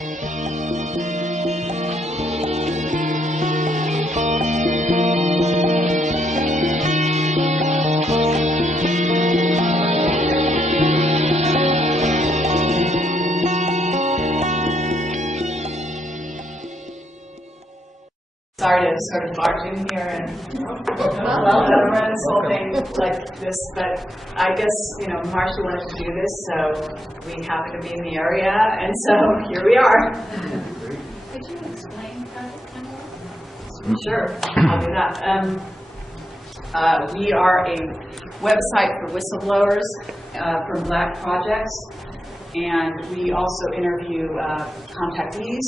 Sorry to sort of barge in here and run this whole thing like this, but I guess, Marshall wanted to do this, so we happen to be in the area, and so here we are. Could you explain Project Camelot? Sure, I'll do that. We are a website for whistleblowers from Black projects, and we also interview contactees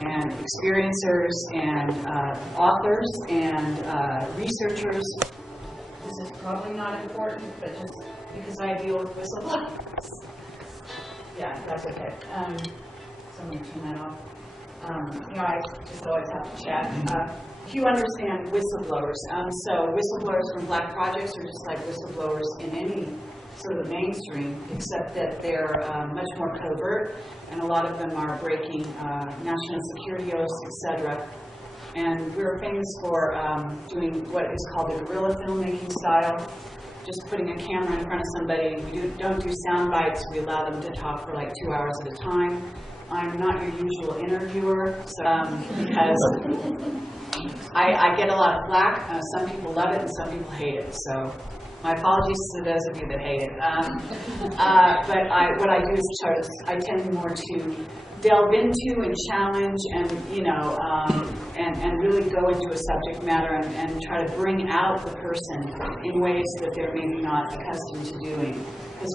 and experiencers and authors and researchers. This is probably not important, but just because I deal with whistleblowers. Yeah, that's okay. So I'm going to turn that off. I just always have to chat. If you understand whistleblowers, so whistleblowers from Black projects are just like whistleblowers in any sort of mainstream, except that they're much more covert, and a lot of them are breaking national security oaths, etc. And we're famous for doing what is called the guerrilla filmmaking style, just putting a camera in front of somebody. We don't do sound bites. We allow them to talk for like 2 hours at a time. I'm not your usual interviewer, so, because I get a lot of flack. Some people love it and some people hate it. So my apologies to those of you that hate it. But what I do is I tend more to delve into and challenge and, and really go into a subject matter and try to bring out the person in ways that they're maybe not accustomed to doing. Because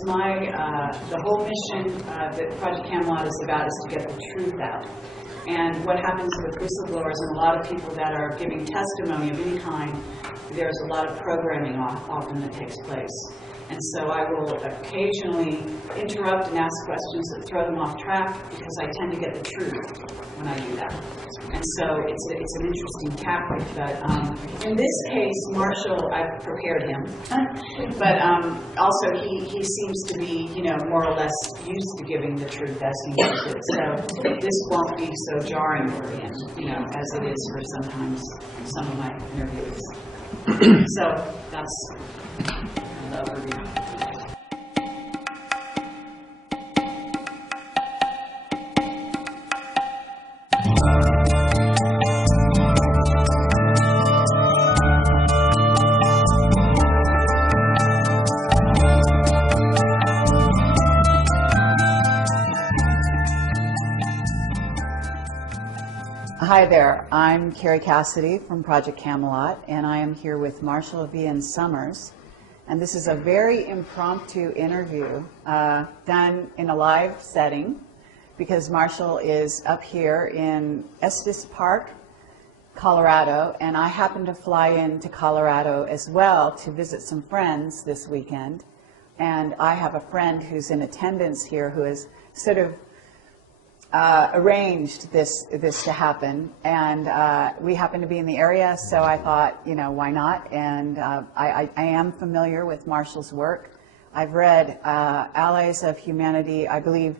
the whole mission that Project Camelot is about is to get the truth out. And what happens with whistleblowers and a lot of people that are giving testimony of any kind, there's a lot of programming often that takes place. And so I will occasionally interrupt and ask questions that throw them off track because I tend to get the truth when I do that. And so it's an interesting tactic. But in this case, Marshall, I've prepared him. But also he seems to be, more or less used to giving the truth as he knows it. So this won't be so jarring for him, as it is for sometimes some of my interviews. So that's the overview. Hi there, I'm Kerry Cassidy from Project Camelot, and I am here with Marshall Vian Summers. And this is a very impromptu interview done in a live setting because Marshall is up here in Estes Park, Colorado, and I happen to fly into Colorado as well to visit some friends this weekend. And I have a friend who's in attendance here who has sort of arranged this to happen, and we happen to be in the area, so I thought, why not? And I am familiar with Marshall's work. I've read Allies of Humanity, I believe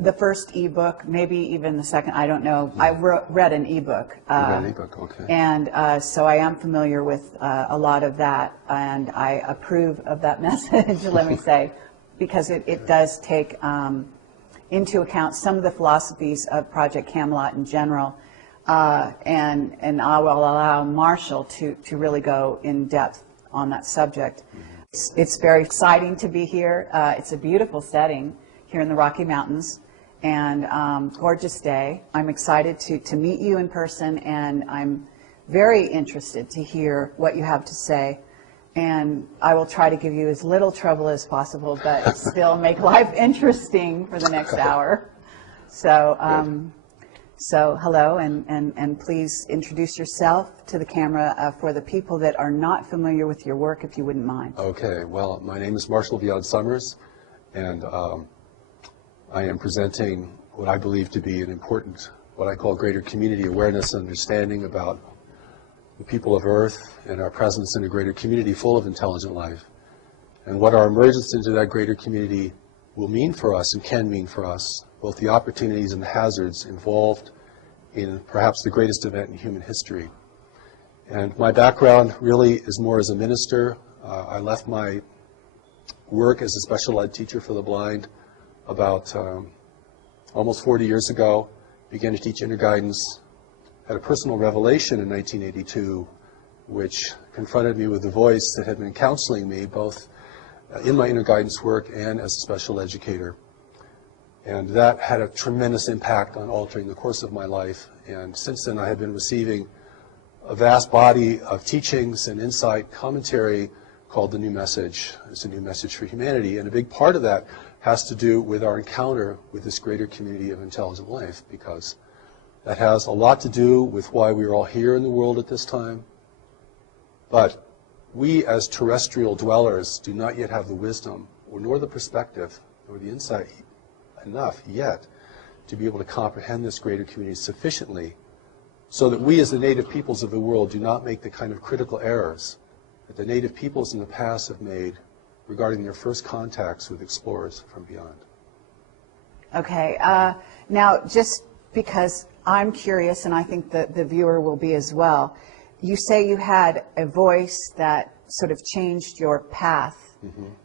the first ebook, maybe even the second, I don't know. I read an ebook. Read an ebook, okay. And so I am familiar with a lot of that, and I approve of that message, let me say, because it does take into account some of the philosophies of Project Camelot in general, and I will allow Marshall to really go in depth on that subject. It's very exciting to be here. It's a beautiful setting here in the Rocky Mountains, and gorgeous day. I'm excited to meet you in person, and I'm very interested to hear what you have to say. And I will try to give you as little trouble as possible, but still make life interesting for the next hour. So, so hello, and please introduce yourself to the camera for the people that are not familiar with your work, if you wouldn't mind. Okay, well, my name is Marshall Vian Summers, and I am presenting what I believe to be an important, what I call greater community awareness and understanding about the people of Earth and our presence in a greater community full of intelligent life, and what our emergence into that greater community will mean for us and can mean for us, both the opportunities and the hazards involved in perhaps the greatest event in human history. And my background really is more as a minister. I left my work as a special ed teacher for the blind about almost 40 years ago, began to teach interguidance, had a personal revelation in 1982, which confronted me with the voice that had been counseling me both in my interguidance work and as a special educator. And that had a tremendous impact on altering the course of my life. And since then I have been receiving a vast body of teachings and insight commentary called The New Message. It's a new message for humanity. And a big part of that has to do with our encounter with this greater community of intelligent life, because that has a lot to do with why we are all here in the world at this time. But we as terrestrial dwellers do not yet have the wisdom, or nor the perspective, nor the insight enough yet to be able to comprehend this greater community sufficiently so that we as the native peoples of the world do not make the kind of critical errors that the native peoples in the past have made regarding their first contacts with explorers from beyond. Okay, now just because I'm curious, and I think that the viewer will be as well, you say you had a voice that sort of changed your path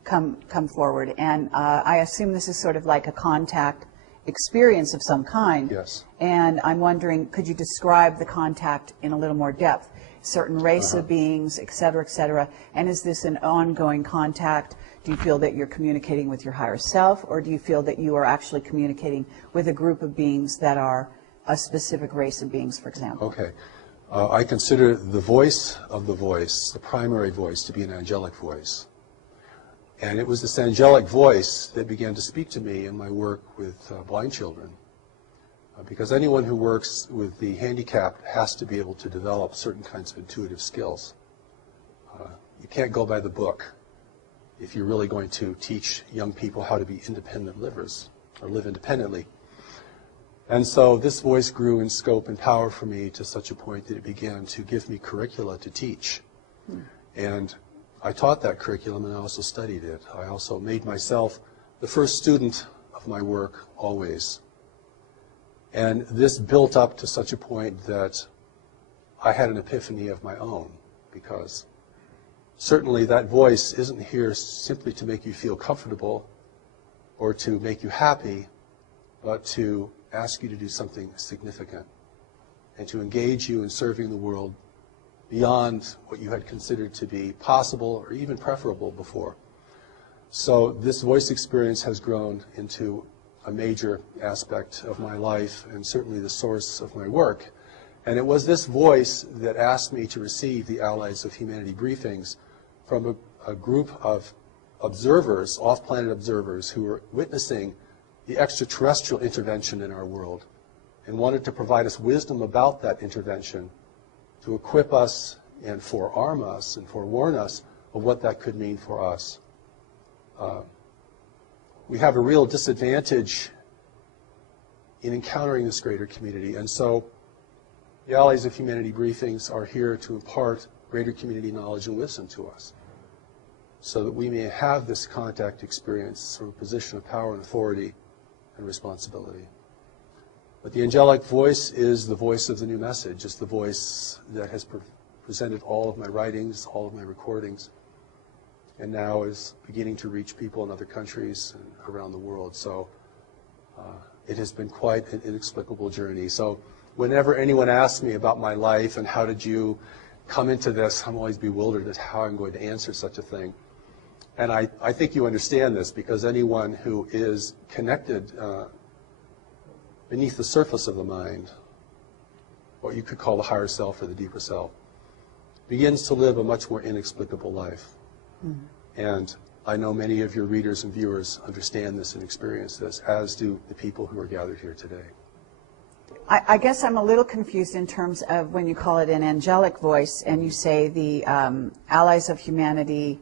come forward, and I assume this is sort of like a contact experience of some kind. Yes. And I'm wondering, could you describe the contact in a little more depth? Certain race of beings, et cetera, and is this an ongoing contact? Do you feel that you're communicating with your higher self, or do you feel that you are actually communicating with a group of beings that are a specific race of beings, for example? Okay. I consider the voice of the voice, the primary voice, to be an angelic voice. And it was this angelic voice that began to speak to me in my work with blind children. Because anyone who works with the handicapped has to be able to develop certain kinds of intuitive skills. You can't go by the book if you're really going to teach young people how to be independent livers, or live independently. And so this voice grew in scope and power for me to such a point that it began to give me curricula to teach. And I taught that curriculum, and I also studied it. I also made myself the first student of my work always. And this built up to such a point that I had an epiphany of my own, because certainly that voice isn't here simply to make you feel comfortable or to make you happy, but to ask you to do something significant and to engage you in serving the world beyond what you had considered to be possible or even preferable before. So this voice experience has grown into a major aspect of my life and certainly the source of my work. And it was this voice that asked me to receive the Allies of Humanity briefings from a group of observers, off-planet observers, who were witnessing the extraterrestrial intervention in our world and wanted to provide us wisdom about that intervention, to equip us and forearm us and forewarn us of what that could mean for us. We have a real disadvantage in encountering this greater community, and so the Allies of Humanity briefings are here to impart greater community knowledge and wisdom to us, so that we may have this contact experience from a position of power and authority and responsibility. But the angelic voice is the voice of the new message. It's the voice that has presented all of my writings, all of my recordings, and now is beginning to reach people in other countries and around the world. So it has been quite an inexplicable journey. So whenever anyone asks me about my life and how did you come into this, I'm always bewildered at how I'm going to answer such a thing. And I think you understand this, because anyone who is connected beneath the surface of the mind, what you could call the higher self or the deeper self, begins to live a much more inexplicable life. And I know many of your readers and viewers understand this and experience this, as do the people who are gathered here today. I guess I'm a little confused in terms of when you call it an angelic voice and you say the Allies of Humanity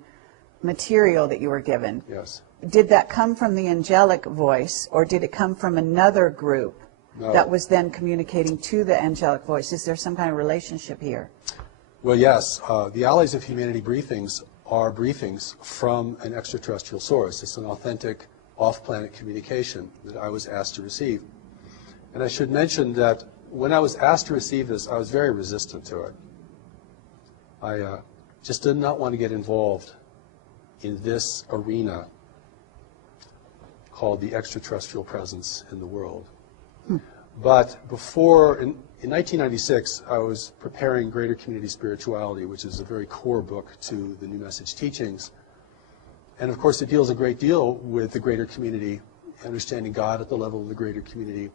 material that you were given. Yes. Did that come from the angelic voice, or did it come from another group that was then communicating to the angelic voice? Is there some kind of relationship here? Well, yes. The Allies of Humanity briefings are briefings from an extraterrestrial source. It's an authentic off-planet communication that I was asked to receive. And I should mention that when I was asked to receive this, I was very resistant to it. I just did not want to get involved in this arena called the extraterrestrial presence in the world. But before, in 1996, I was preparing Greater Community Spirituality, which is a very core book to the New Message teachings. And of course, it deals a great deal with the greater community, understanding God at the level of the greater community,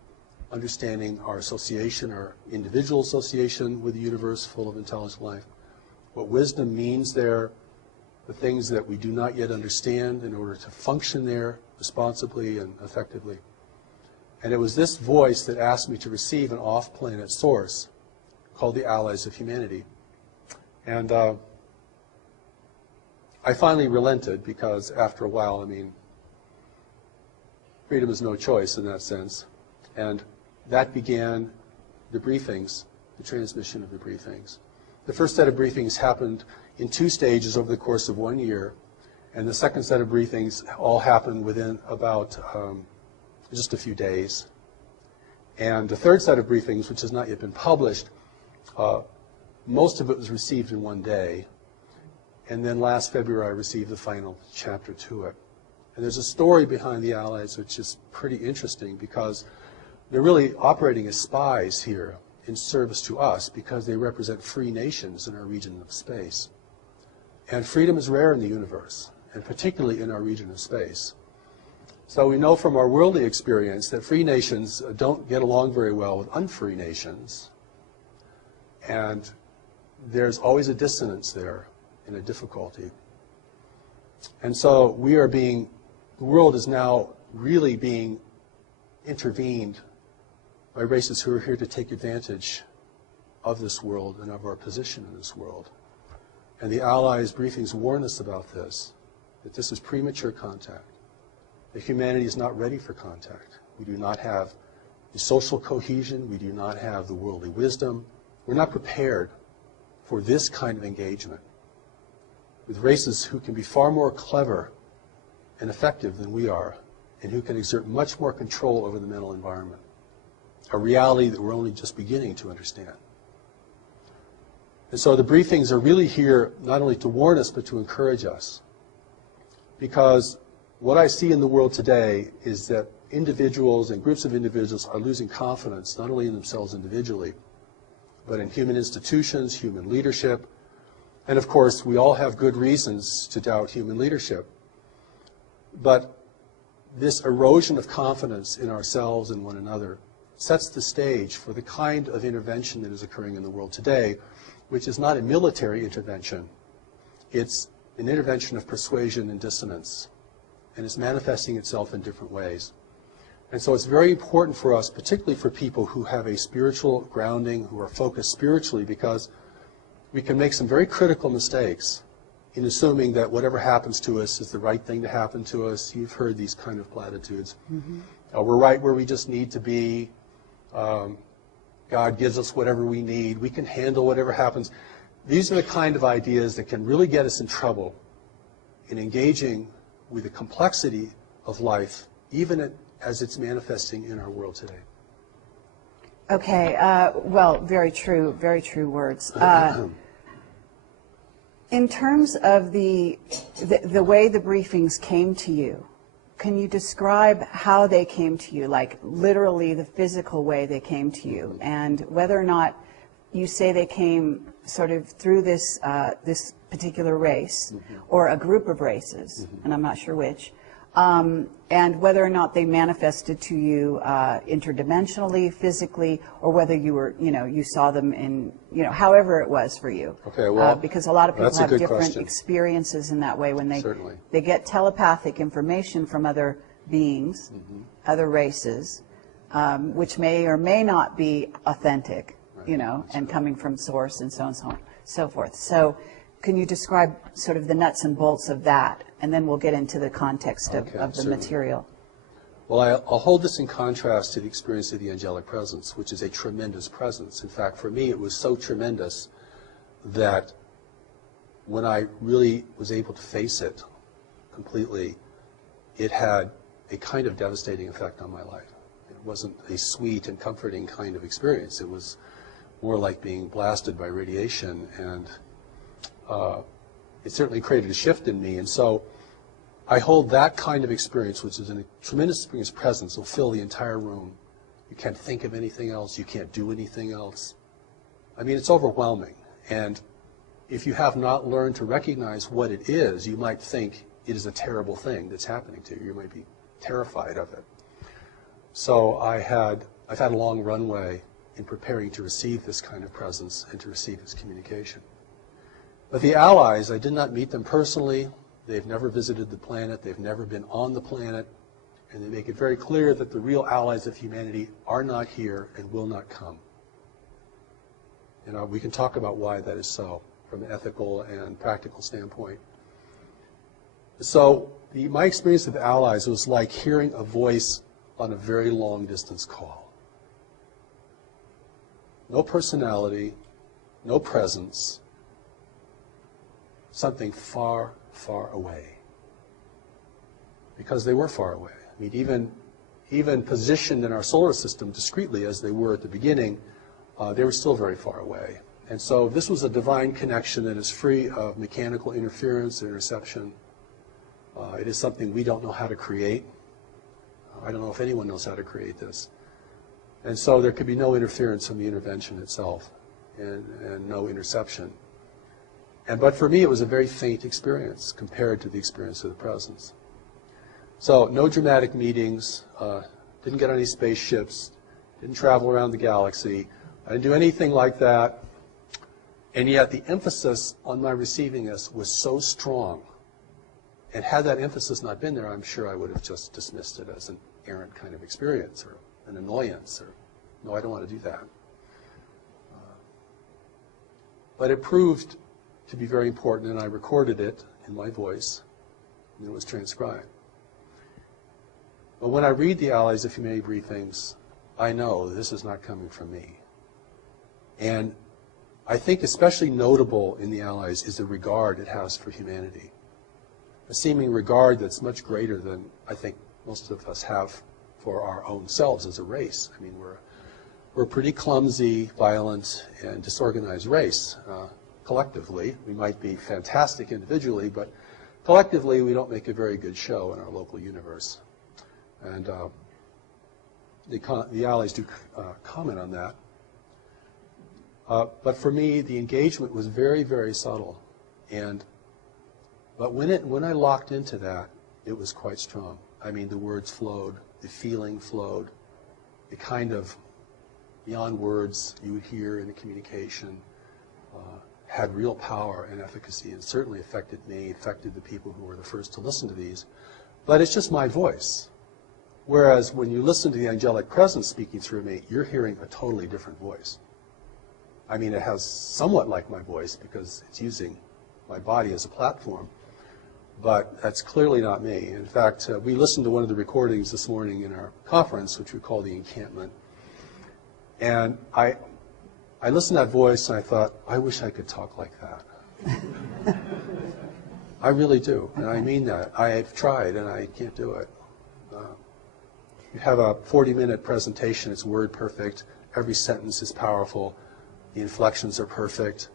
understanding our association, our individual association with the universe full of intelligent life, what wisdom means there, the things that we do not yet understand in order to function there responsibly and effectively. And it was this voice that asked me to receive an off-planet source called the Allies of Humanity. And I finally relented because after a while, I mean, freedom is no choice in that sense. And that began the briefings, the transmission of the briefings. The first set of briefings happened in 2 stages over the course of 1 year. And the second set of briefings all happened within about just a few days. And the third set of briefings, which has not yet been published, most of it was received in 1 day. And then last February, I received the final chapter to it. And there's a story behind the Allies which is pretty interesting because they're really operating as spies here in service to us because they represent free nations in our region of space. And freedom is rare in the universe, and particularly in our region of space. So we know from our worldly experience that free nations don't get along very well with unfree nations. And there's always a dissonance there and a difficulty. And so we are being, the world is now really being intervened by races who are here to take advantage of this world and of our position in this world. And the Allies briefings warn us about this, that this is premature contact, that humanity is not ready for contact. We do not have the social cohesion, we do not have the worldly wisdom. We're not prepared for this kind of engagement with races who can be far more clever and effective than we are, and who can exert much more control over the mental environment, a reality that we're only just beginning to understand. And so the briefings are really here not only to warn us, but to encourage us. Because what I see in the world today is that individuals and groups of individuals are losing confidence, not only in themselves individually, but in human institutions, human leadership. And of course, we all have good reasons to doubt human leadership. But this erosion of confidence in ourselves and one another sets the stage for the kind of intervention that is occurring in the world today, which is not a military intervention. It's an intervention of persuasion and dissonance, and it's manifesting itself in different ways. And so it's very important for us, particularly for people who have a spiritual grounding, who are focused spiritually, because we can make some very critical mistakes in assuming that whatever happens to us is the right thing to happen to us. You've heard these kind of platitudes. Mm-hmm. We're right where we just need to be. God gives us whatever we need. We can handle whatever happens. These are the kind of ideas that can really get us in trouble in engaging with the complexity of life, even as it's manifesting in our world today. Okay, well, very true words. In terms of the way the briefings came to you, can you describe how they came to you, like literally the physical way they came to you, and whether or not you say they came sort of through this this particular race, mm-hmm. or a group of races, mm-hmm. and I'm not sure which, and whether or not they manifested to you interdimensionally, physically, or whether you were, you saw them in, however it was for you. Okay, well, because a lot of people have different question. Experiences in that way when Certainly. They get telepathic information from other beings, mm-hmm. other races, which may or may not be authentic, right. And coming from source and so on and so on, so forth. So can you describe sort of the nuts and bolts of that? And then we'll get into the context of the certainly. Material. Well, I'll hold this in contrast to the experience of the angelic presence, which is a tremendous presence. In fact, for me, it was so tremendous that when I really was able to face it completely, it had a kind of devastating effect on my life. It wasn't a sweet and comforting kind of experience. It was more like being blasted by radiation, and it certainly created a shift in me. And so I hold that kind of experience, which is a tremendous experience presence, will fill the entire room. You can't think of anything else. You can't do anything else. I mean, it's overwhelming. And if you have not learned to recognize what it is, you might think it is a terrible thing that's happening to you. You might be terrified of it. So I've had a long runway in preparing to receive this kind of presence and to receive this communication. But the allies, I did not meet them personally. They've never visited the planet. They've never been on the planet. And they make it very clear that the real allies of humanity are not here and will not come. We can talk about why that is so from an ethical and practical standpoint. So my experience with allies was like hearing a voice on a very long distance call. No personality, no presence, something far, far away. Because they were far away. I mean, even positioned in our solar system discreetly as they were at the beginning, they were still very far away. And so this was a divine connection that is free of mechanical interference and interception. It is something we don't know how to create. I don't know if anyone knows how to create this. And so there could be no interference from the intervention itself and no interception. But for me, it was a very faint experience compared to the experience of the presence. So no dramatic meetings, didn't get on any spaceships, didn't travel around the galaxy. I didn't do anything like that. And yet the emphasis on my receiving this was so strong. And had that emphasis not been there, I'm sure I would have just dismissed it as an errant kind of experience or an annoyance. Or, no, I don't want to do that. But it proved to be very important, and I recorded it in my voice, and it was transcribed. But when I read the Allies of Humanity briefings, I know this is not coming from me. And I think especially notable in the Allies is the regard it has for humanity. A seeming regard that's much greater than I think most of us have for our own selves as a race. I mean, we're a pretty clumsy, violent, and disorganized race. Collectively, we might be fantastic individually, but collectively we don't make a very good show in our local universe. And the Allies do comment on that. But for me, the engagement was very, very subtle. But when I locked into that, it was quite strong. I mean, the words flowed, the feeling flowed, the kind of beyond words you would hear in a communication had real power and efficacy, and certainly affected me, affected the people who were the first to listen to these. But it's just my voice. Whereas when you listen to the angelic presence speaking through me, you're hearing a totally different voice. I mean, it has somewhat like my voice because it's using my body as a platform, but that's clearly not me. In fact, we listened to one of the recordings this morning in our conference, which we call the encampment, and I listened to that voice and I thought, I wish I could talk like that. I really do, and I mean that. I've tried and I can't do it. You have a 40-minute presentation, it's word perfect, every sentence is powerful, the inflections are perfect,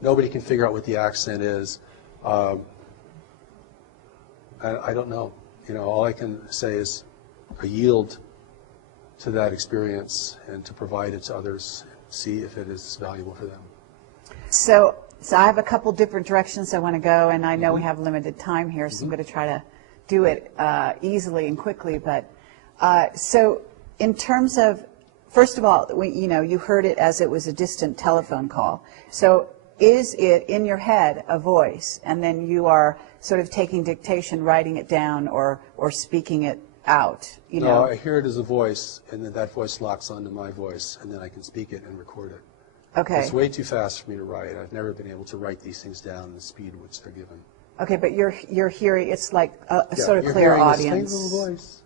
nobody can figure out what the accent is. I don't know. All I can say is I yield to that experience and to provide it to others, see if it is valuable for them. So I have a couple different directions I want to go, and I know we have limited time here, so I'm going to try to do it easily and quickly. But so in terms of, first of all, you heard it as it was a distant telephone call. So is it in your head a voice, and then you are sort of taking dictation, writing it down, or speaking it out? No, I hear it as a voice, and then that voice locks onto my voice, and then I can speak it and record it. Okay. It's way too fast for me to write. I've never been able to write these things down in the speed which they're given. Okay, but you're hearing, it's like a sort of clear audience. Faint little voice.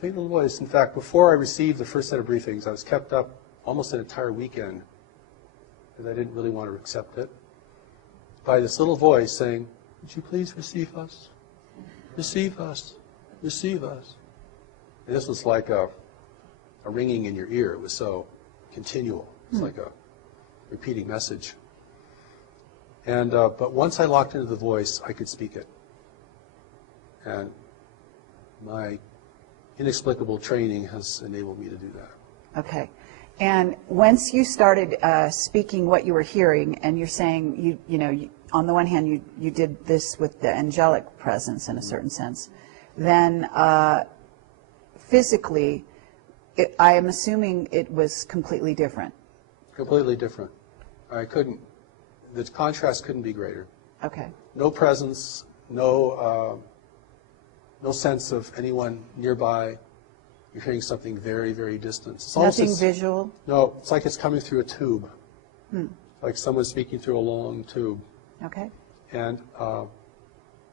Faint little voice. In fact, before I received the first set of briefings, I was kept up almost an entire weekend because I didn't really want to accept it, by this little voice saying, would you please receive us? receive us, receive us. And this was like a ringing in your ear. It was so continual. It's like a repeating message. And but once I locked into the voice, I could speak it. And my inexplicable training has enabled me to do that. Okay. And once you started speaking what you were hearing, and you're saying, on the one hand, you did this with the angelic presence in a certain sense, then physically, I am assuming it was completely different. Completely different. The contrast couldn't be greater. Okay. No presence, no sense of anyone nearby. You're hearing something very, very distant. It's Nothing visual? No, it's like it's coming through a tube. Like someone speaking through a long tube. Okay. And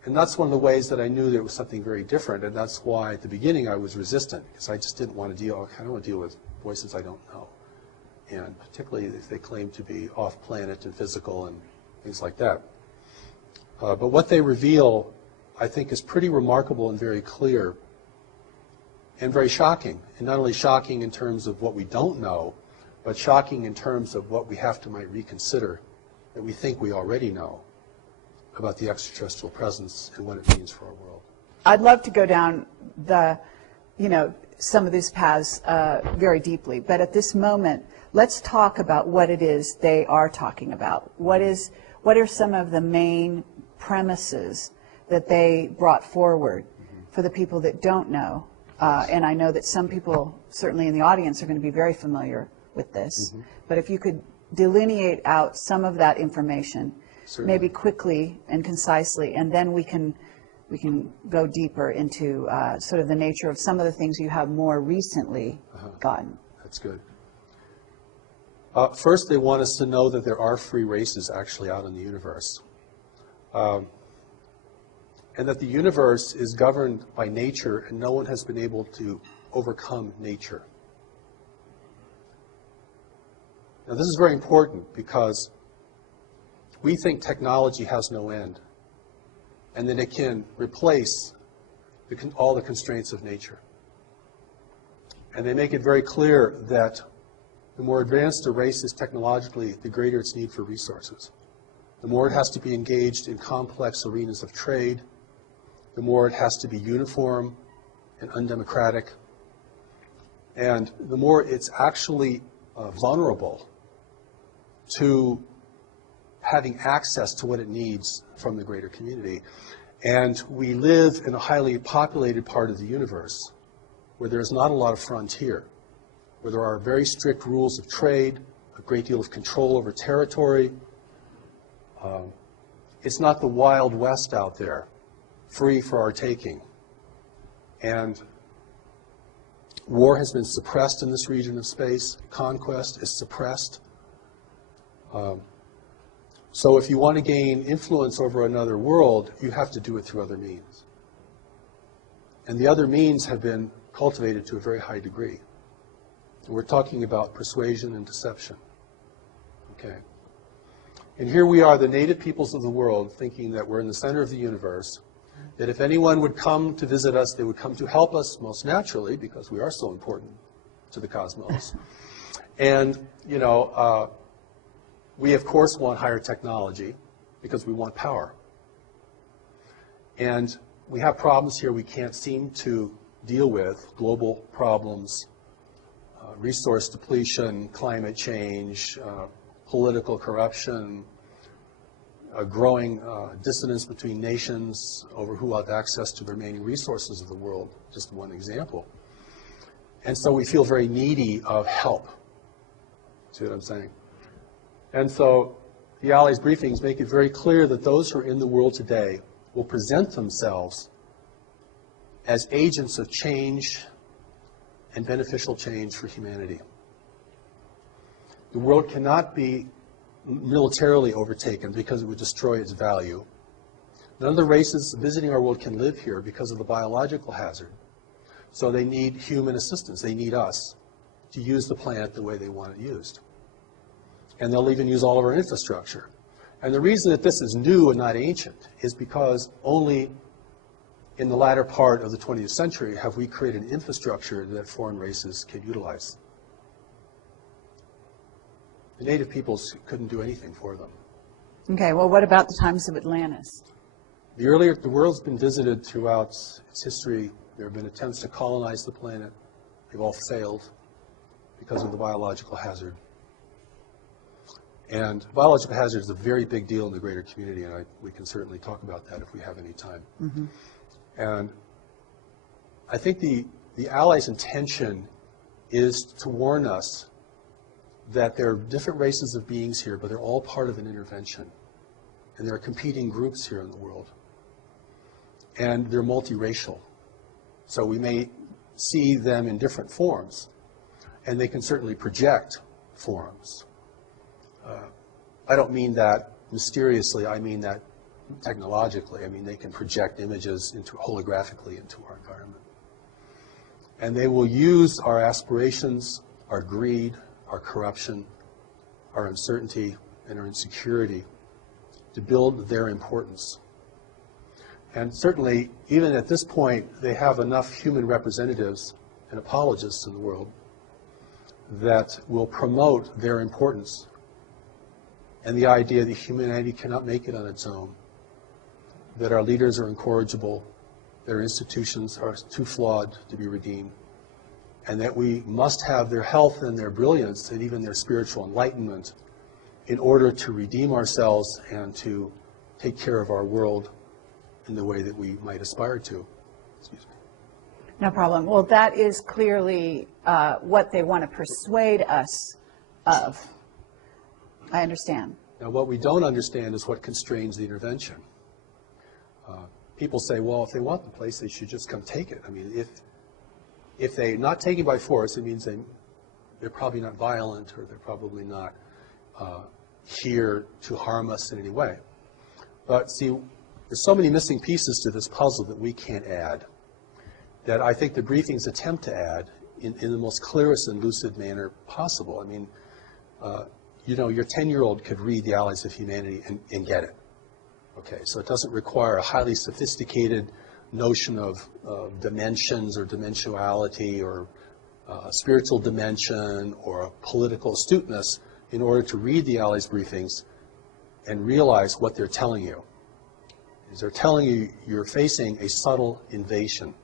that's one of the ways that I knew there was something very different, and that's why at the beginning I was resistant, because I just didn't want to deal with voices I don't know. And particularly if they claim to be off-planet and physical and things like that. But what they reveal, I think, is pretty remarkable and very clear and very shocking. And not only shocking in terms of what we don't know, but shocking in terms of what we have to might reconsider that we think we already know about the extraterrestrial presence and what it means for our world. I'd love to go down some of these paths very deeply, but at this moment, let's talk about what it is they are talking about. What are some of the main premises that they brought forward for the people that don't know? And I know that some people, certainly in the audience, are going to be very familiar with this. But if you could delineate out some of that information, Certainly. maybe quickly and concisely, and then we can go deeper into sort of the nature of some of the things you have more recently gotten. That's good. First, they want us to know that there are free races actually out in the universe. And that the universe is governed by nature, and no one has been able to overcome nature. Now, this is very important because we think technology has no end, and that it can replace all the constraints of nature. And they make it very clear that the more advanced a race is technologically, the greater its need for resources. The more it has to be engaged in complex arenas of trade, the more it has to be uniform and undemocratic, and the more it's actually vulnerable to having access to what it needs from the greater community. And we live in a highly populated part of the universe where there is not a lot of frontier, where there are very strict rules of trade, a great deal of control over territory. It's not the Wild West out there, free for our taking. And war has been suppressed in this region of space. Conquest is suppressed. So if you want to gain influence over another world, you have to do it through other means. And the other means have been cultivated to a very high degree. And we're talking about persuasion and deception. Okay. And here we are, the native peoples of the world, thinking that we're in the center of the universe, that if anyone would come to visit us, they would come to help us, most naturally, because we are so important to the cosmos. And, we, of course, want higher technology because we want power. And we have problems here we can't seem to deal with, global problems, resource depletion, climate change, political corruption, a growing dissonance between nations over who have access to the remaining resources of the world, just one example. And so we feel very needy of help. See what I'm saying? And so the Allies briefings make it very clear that those who are in the world today will present themselves as agents of change and beneficial change for humanity. The world cannot be militarily overtaken because it would destroy its value. None of the races visiting our world can live here because of the biological hazard. So they need human assistance. They need us to use the planet the way they want it used. And they'll even use all of our infrastructure. And the reason that this is new and not ancient is because only in the latter part of the 20th century have we created an infrastructure that foreign races can utilize. The native peoples couldn't do anything for them. Okay, well, what about the Times of Atlantis? The world's been visited throughout its history. There have been attempts to colonize the planet. They've all failed because of the biological hazard. And biological hazard is a very big deal in the greater community, and we can certainly talk about that if we have any time. Mm-hmm. And I think the Allies' intention is to warn us that there are different races of beings here, but they're all part of an intervention. And there are competing groups here in the world. And they're multiracial. So we may see them in different forms, and they can certainly project forms. I don't mean that mysteriously, I mean that technologically. I mean, they can project images holographically into our environment. And they will use our aspirations, our greed, our corruption, our uncertainty, and our insecurity to build their importance. And certainly, even at this point, they have enough human representatives and apologists in the world that will promote their importance and the idea that humanity cannot make it on its own, that our leaders are incorrigible, their institutions are too flawed to be redeemed, and that we must have their health and their brilliance and even their spiritual enlightenment in order to redeem ourselves and to take care of our world in the way that we might aspire to. Excuse me. No problem. Well, that is clearly what they want to persuade us of. I understand. Now, what we don't understand is what constrains the intervention. People say, well, if they want the place, they should just come take it. I mean, if they're not taken by force, it means they're probably not violent, or they're probably not here to harm us in any way. But see, there's so many missing pieces to this puzzle that we can't add, that I think the briefings attempt to add in the most clearest and lucid manner possible. I mean, you know, your 10-year-old could read The Allies of Humanity and get it. Okay, so it doesn't require a highly sophisticated notion of dimensions or dimensionality or spiritual dimension or political astuteness in order to read the Allies briefings and realize what they're telling you. Is they're telling you you're facing a subtle invasion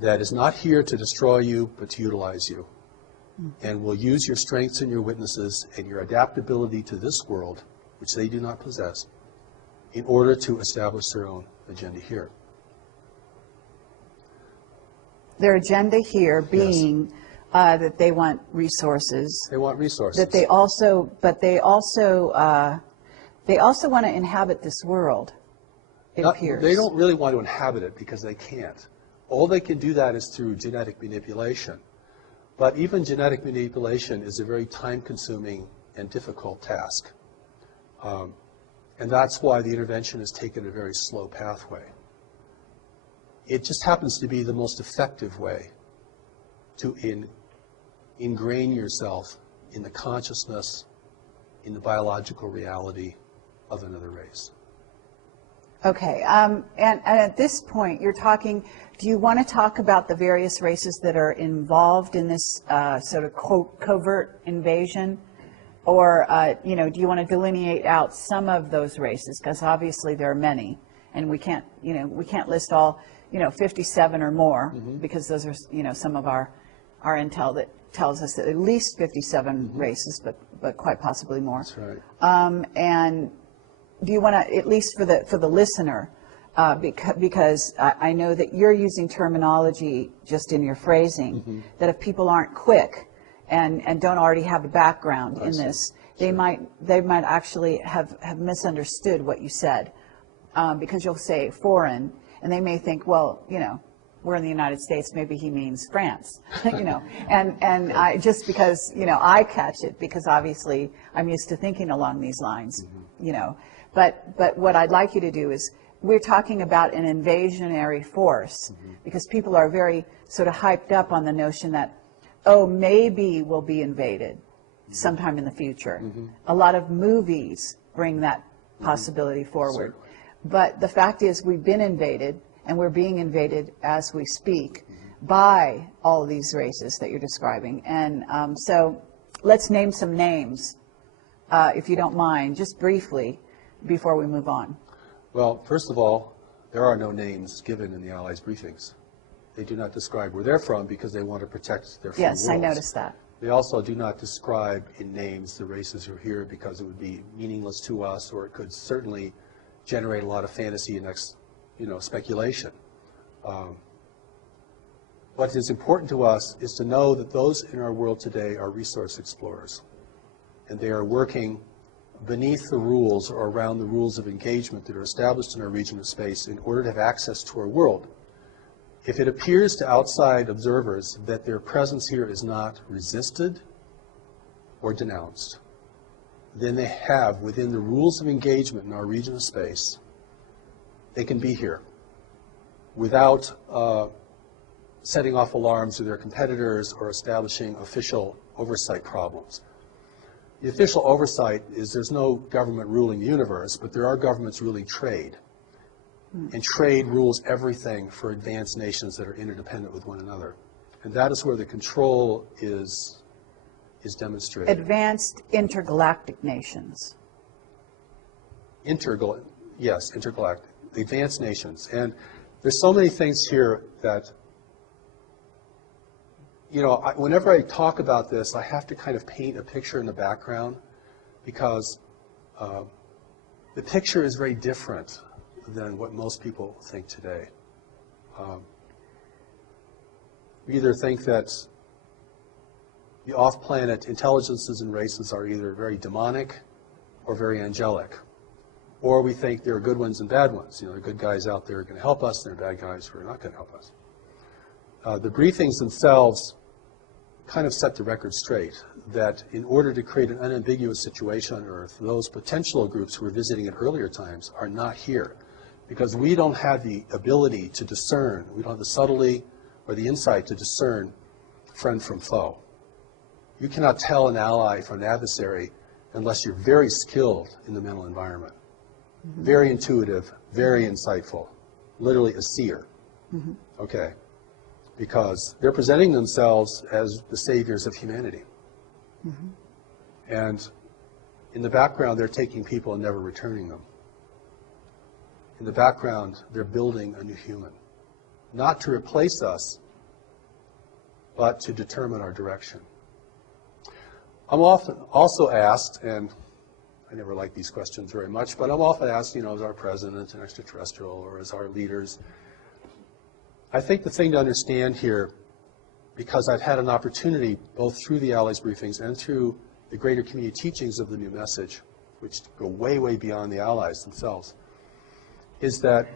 that is not here to destroy you, but to utilize you, and will use your strengths and your witnesses and your adaptability to this world, which they do not possess, in order to establish their own agenda here. Their agenda here being that they want resources. They want resources. That they also, but they also want to inhabit this world. It appears. They don't really want to inhabit it because they can't. All they can do that is through genetic manipulation. But even genetic manipulation is a very time-consuming and difficult task. And that's why the intervention has taken a very slow pathway. It just happens to be the most effective way to ingrain yourself in the consciousness, in the biological reality of another race. Okay, and at this point, you're talking, do you want to talk about the various races that are involved in this sort of covert invasion? Or, you know, do you want to delineate out some of those races? Because obviously there are many, and we can't, you know, we can't list all, you know, 57 or more, because those are, you know, some of our intel that tells us that at least 57 races, but quite possibly more. That's right. And do you want to, at least for the listener, because I know that you're using terminology just in your phrasing, that if people aren't quick and don't already have a background in this, they might actually have misunderstood what you said, because you'll say foreign, and they may think, well, you know, we're in the United States, maybe he means France, you know, and I, just because, you know, I catch it, because obviously I'm used to thinking along these lines, you know, but what I'd like you to do is, we're talking about an invasionary force, because people are very sort of hyped up on the notion that, oh, maybe we'll be invaded sometime in the future. A lot of movies bring that possibility forward. But the fact is, we've been invaded, and we're being invaded as we speak by all of these races that you're describing. And so let's name some names, if you don't mind, just briefly, before we move on. Well, first of all, there are no names given in the Allies' briefings. They do not describe where they're from because they want to protect their free worlds. Yes, I noticed that. They also do not describe in names the races who are here because it would be meaningless to us, or it could certainly generate a lot of fantasy and speculation. What is important to us is to know that those in our world today are resource explorers, and they are working beneath the rules or around the rules of engagement that are established in our region of space in order to have access to our world. If it appears to outside observers that their presence here is not resisted or denounced, then they have, within the rules of engagement in our region of space, they can be here without setting off alarms to their competitors or establishing official oversight problems. The official oversight is there's no government ruling the universe, but there are governments ruling trade. And trade rules everything for advanced nations that are interdependent with one another. And that is where the control is demonstrated. Advanced intergalactic nations. Yes, intergalactic. The advanced nations. And there's so many things here that, whenever I talk about this, I have to kind of paint a picture in the background because the picture is very different than what most people think today. We either think that the off-planet intelligences and races are either very demonic or very angelic, or we think there are good ones and bad ones. There are good guys out there who are going to help us, and there are bad guys who are not going to help us. The briefings themselves kind of set the record straight that in order to create an unambiguous situation on Earth, those potential groups who were visiting at earlier times are not here because we don't have the ability to discern, we don't have the subtlety or the insight to discern friend from foe. You cannot tell an ally from an adversary unless you're very skilled in the mental environment. Very intuitive, very insightful, literally a seer. Okay. Because they're presenting themselves as the saviors of humanity. And in the background, they're taking people and never returning them. In the background, they're building a new human. Not to replace us, but to determine our direction. I'm often also asked, and I never like these questions very much, but I'm often asked, is our president an extraterrestrial or is our leaders? I think the thing to understand here, because I've had an opportunity both through the Allies briefings and through the greater community teachings of the new message, which go way, way beyond the Allies themselves, is that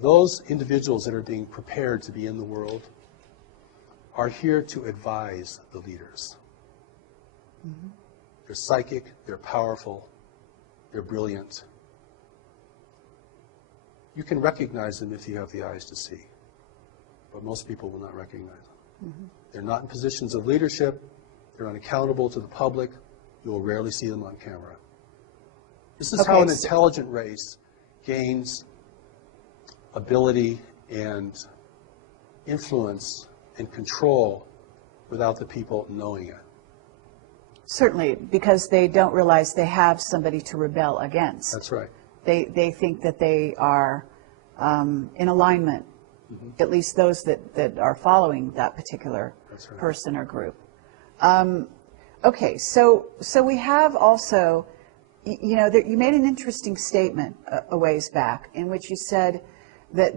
those individuals that are being prepared to be in the world are here to advise the leaders. They're psychic, they're powerful, they're brilliant. You can recognize them if you have the eyes to see, but most people will not recognize them. They're not in positions of leadership, they're unaccountable to the public, you will rarely see them on camera. This is how an intelligent race gains ability and influence and control without the people knowing it. Certainly, because they don't realize they have somebody to rebel against. That's right. They think that they are in alignment, at least those that are following that particular person or group. Okay, so we have also, you made an interesting statement a ways back in which you said that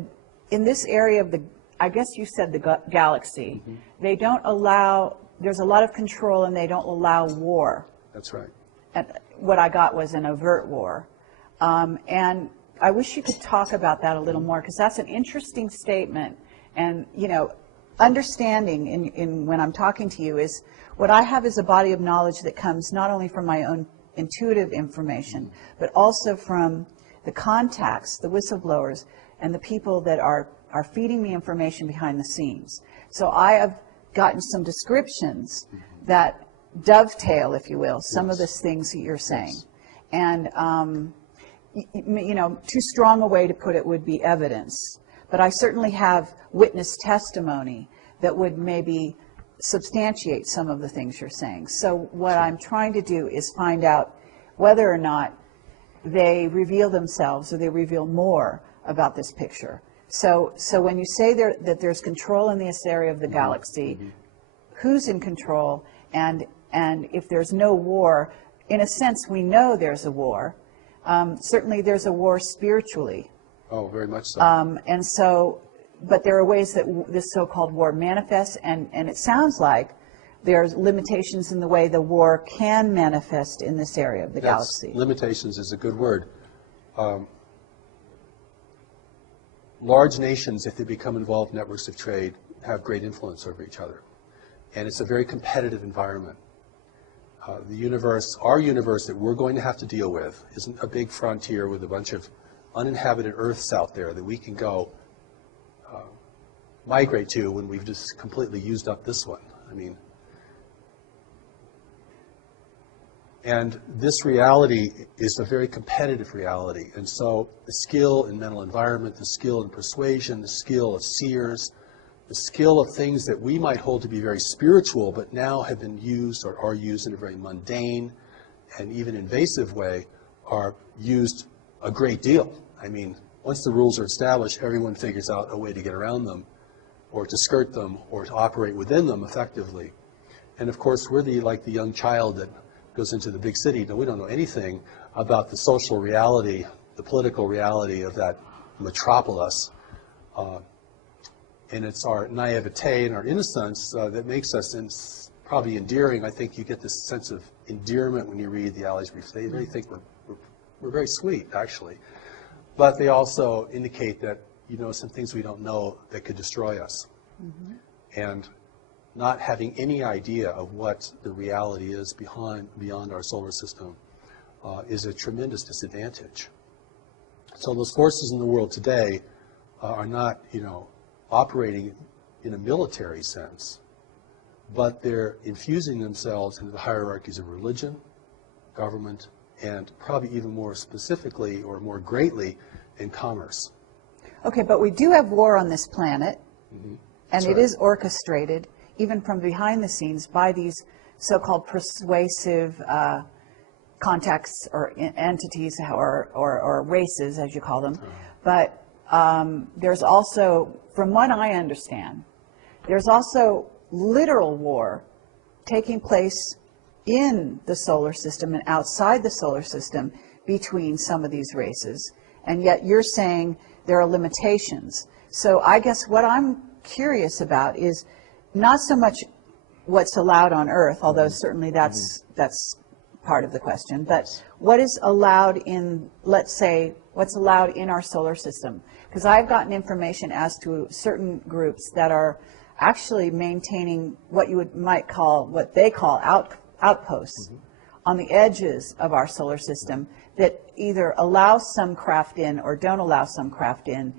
in this area of I guess you said the galaxy, they don't allow, there's a lot of control and they don't allow war. That's right. And what I got was an overt war. And I wish you could talk about that a little more because that's an interesting statement. And, understanding in when I'm talking to you is what I have is a body of knowledge that comes not only from my own intuitive information, but also from the contacts, the whistleblowers, and the people that are feeding me information behind the scenes. So I have gotten some descriptions that dovetail, if you will, some of the things that you're saying. And, you know, too strong a way to put it would be evidence, but I certainly have witness testimony that would maybe substantiate some of the things you're saying. So what I'm trying to do is find out whether or not they reveal themselves or they reveal more about this picture. So when you say that there's control in this area of the galaxy, who's in control, and if there's no war, in a sense we know there's a war. Certainly there's a war spiritually. Oh, very much so. And so, but there are ways that this so-called war manifests, and it sounds like there's limitations in the way the war can manifest in this area of the galaxy. Limitations is a good word. Large nations, if they become involved in networks of trade, have great influence over each other. And it's a very competitive environment. The universe, our universe that we're going to have to deal with, isn't a big frontier with a bunch of uninhabited Earths out there that we can go migrate to when we've just completely used up this one. I mean, and this reality is a very competitive reality. And so the skill in mental environment, the skill in persuasion, the skill of seers, the skill of things that we might hold to be very spiritual, but now have been used or are used in a very mundane and even invasive way, are used a great deal. I mean, once the rules are established, everyone figures out a way to get around them, or to skirt them, or to operate within them effectively. And of course, we're like the young child that goes into the big city. Now, we don't know anything about the social reality, the political reality of that metropolis. And it's our naivete and our innocence that makes us probably endearing. I think you get this sense of endearment when you read the Alley's Briefs. They really think we're very sweet, actually. But they also indicate that, you know, some things we don't know that could destroy us. And not having any idea of what the reality is beyond our solar system is a tremendous disadvantage. So those forces in the world today are not, you know, operating in a military sense, but they're infusing themselves into the hierarchies of religion, government, and probably even more specifically or more greatly in commerce. Okay, but we do have war on this planet, and That's it right. is orchestrated, even from behind the scenes, by these so-called persuasive contacts or entities or races, as you call them. But there's also, from what I understand, there's also literal war taking place in the solar system and outside the solar system between some of these races. And yet you're saying there are limitations. So I guess what I'm curious about is not so much what's allowed on Earth, although certainly that's part of the question, but what is allowed in, let's say, what's allowed in our solar system? Because I've gotten information as to certain groups that are actually maintaining what you might call, what they call outposts on the edges of our solar system that either allow some craft in or don't allow some craft in.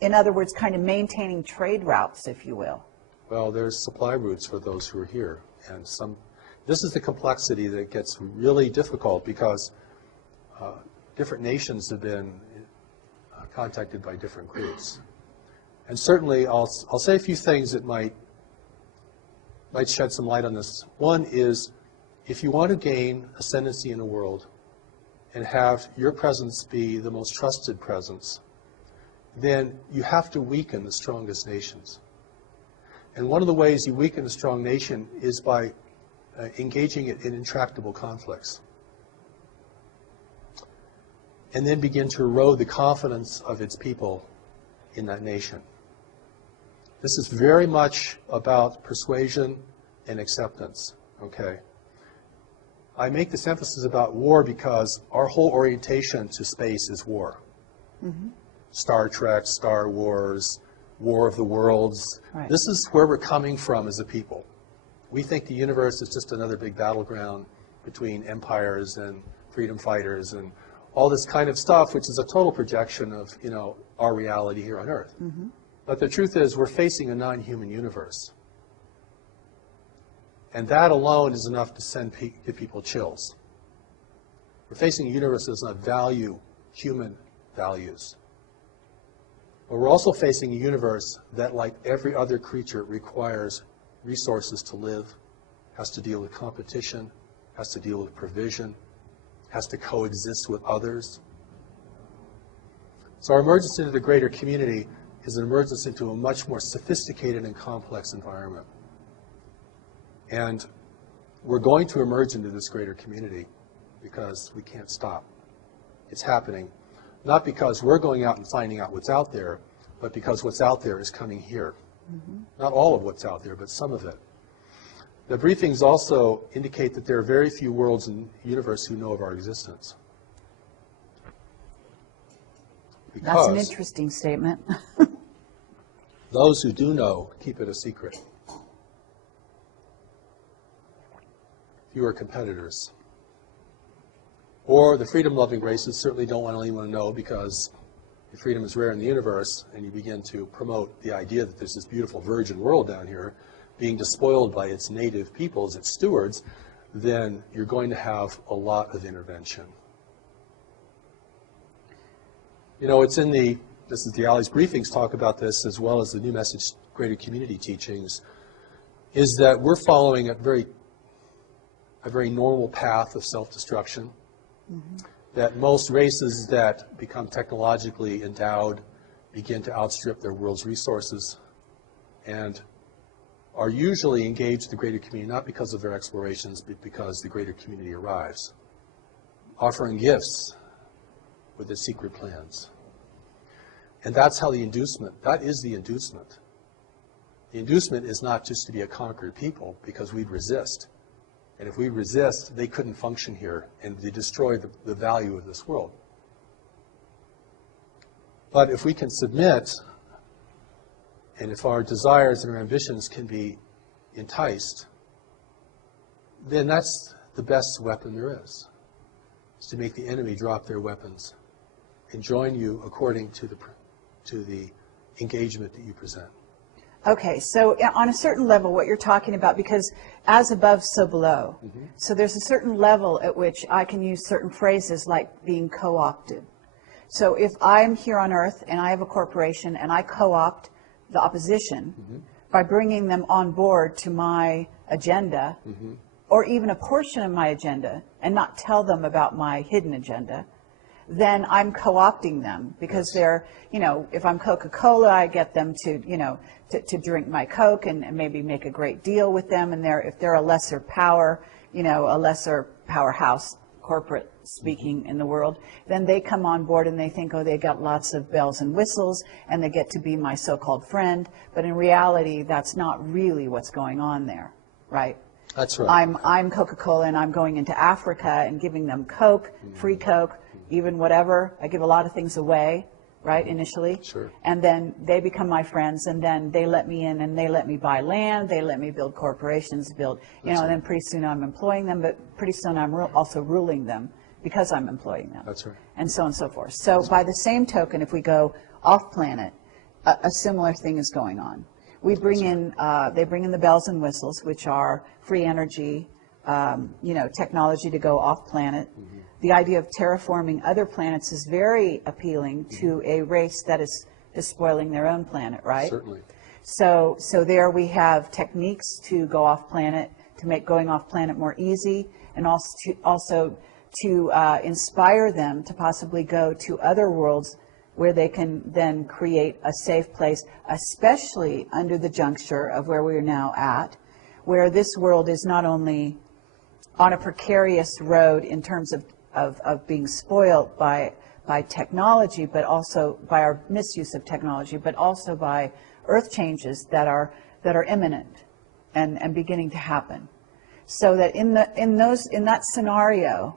In other words, kind of maintaining trade routes, if you will. Well, there's supply routes for those who are here. And this is the complexity that gets really difficult because different nations have been contacted by different groups. And certainly, I'll say a few things that might shed some light on this. One is, if you want to gain ascendancy in the world and have your presence be the most trusted presence, then you have to weaken the strongest nations. And one of the ways you weaken a strong nation is by engaging it in intractable conflicts. And then begin to erode the confidence of its people in that nation. This is very much about persuasion and acceptance, okay? I make this emphasis about war because our whole orientation to space is war. Star Trek, Star Wars, War of the Worlds. Right. This is where we're coming from as a people. We think the universe is just another big battleground between empires and freedom fighters and all this kind of stuff, which is a total projection of, you know, our reality here on Earth. But the truth is, we're facing a non-human universe. And that alone is enough to give people chills. We're facing a universe that does not value human values. But we're also facing a universe that, like every other creature, requires resources to live, has to deal with competition, has to deal with provision, has to coexist with others. So our emergence into the greater community is an emergence into a much more sophisticated and complex environment. And we're going to emerge into this greater community because we can't stop. It's happening, not because we're going out and finding out what's out there, but because what's out there is coming here. Not all of what's out there, but some of it. The briefings also indicate that there are very few worlds in the universe who know of our existence. That's an Because interesting statement. those who do know keep it a secret. Fewer competitors. Or the freedom-loving races certainly don't want anyone to know, because if freedom is rare in the universe and you begin to promote the idea that there's this beautiful virgin world down here being despoiled by its native peoples, its stewards, then you're going to have a lot of intervention. You know, it's in the, this is the Ali's briefings talk about this, as well as the New Message Greater Community teachings, is that we're following a very normal path of self-destruction. That most races that become technologically endowed begin to outstrip their world's resources and are usually engaged in the greater community, not because of their explorations, but because the greater community arrives, offering gifts with their secret plans. And that's how the inducement, that is the inducement. The inducement is not just to be a conquered people, because we'd resist. And if we resist, they couldn't function here, and they destroy the value of this world. But if we can submit, and if our desires and our ambitions can be enticed, then that's the best weapon there is to make the enemy drop their weapons and join you according to the engagement that you present. Okay, so on a certain level, what you're talking about, because as above, so below. So there's a certain level at which I can use certain phrases like being co-opted. So if I'm here on Earth and I have a corporation and I co-opt the opposition by bringing them on board to my agenda, or even a portion of my agenda, and not tell them about my hidden agenda, then I'm co-opting them, because they're, you know, if I'm Coca-Cola, I get them to, you know, to drink my Coke and maybe make a great deal with them. And if they're a lesser power, you know, a lesser powerhouse, corporate speaking, in the world, then they come on board and they think, oh, they got lots of bells and whistles and they get to be my so-called friend. But in reality, that's not really what's going on there, right? That's right. I'm Coca-Cola and I'm going into Africa and giving them Coke, free Coke, even whatever. I give a lot of things away, right, initially. Sure. And then they become my friends, and then they let me in and they let me buy land, they let me build corporations, build, you know, and then pretty soon I'm employing them, but pretty soon I'm also ruling them because I'm employing them. That's right. And so on and so forth. So by the same token, if we go off planet, a similar thing is going on. We bring in, they bring in the bells and whistles, which are free energy, you know, technology to go off planet. The idea of terraforming other planets is very appealing to a race that is despoiling their own planet, right? Certainly. So there we have techniques to go off planet, to make going off planet more easy, and also to inspire them to possibly go to other worlds where they can then create a safe place, especially under the juncture of where we are now at, where this world is not only on a precarious road in terms of being spoiled by technology, but also by our misuse of technology, but also by earth changes that are imminent and beginning to happen. So that in that scenario,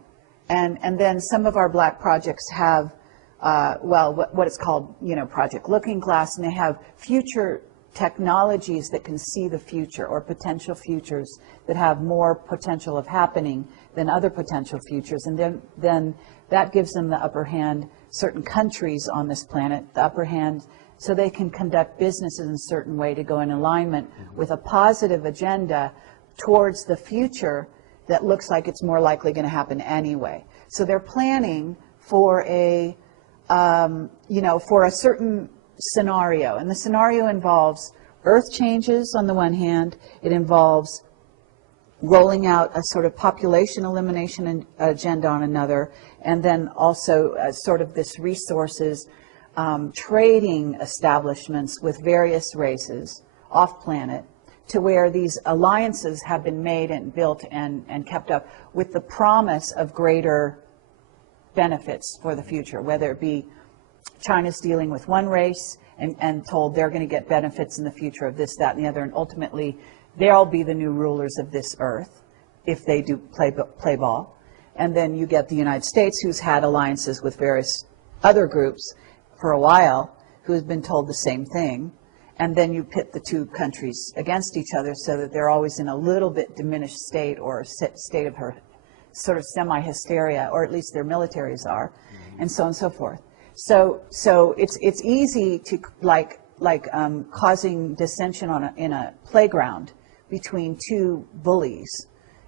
and then some of our black projects have what it's called, you know, Project Looking Glass, and they have future technologies that can see the future, or potential futures that have more potential of happening than other potential futures, and then that gives them the upper hand. Certain countries on this planet, the upper hand, so they can conduct businesses in a certain way to go in alignment with a positive agenda towards the future that looks like it's more likely going to happen anyway. So they're planning for a you know, for a certain scenario. And the scenario involves Earth changes on the one hand, it involves rolling out a sort of population elimination agenda on another, and then also sort of this resources trading establishments with various races off-planet, to where these alliances have been made and built and kept up with the promise of greater benefits for the future, whether it be China's dealing with one race and told they're going to get benefits in the future of this, that, and the other, and ultimately they'll be the new rulers of this earth if they do play ball. And then you get the United States, who's had alliances with various other groups for a while, who has been told the same thing. And then you pit the two countries against each other so that they're always in a little bit diminished state or state of sort of semi-hysteria, or at least their militaries are, and so on and so forth. So it's easy to causing dissension in a playground between two bullies.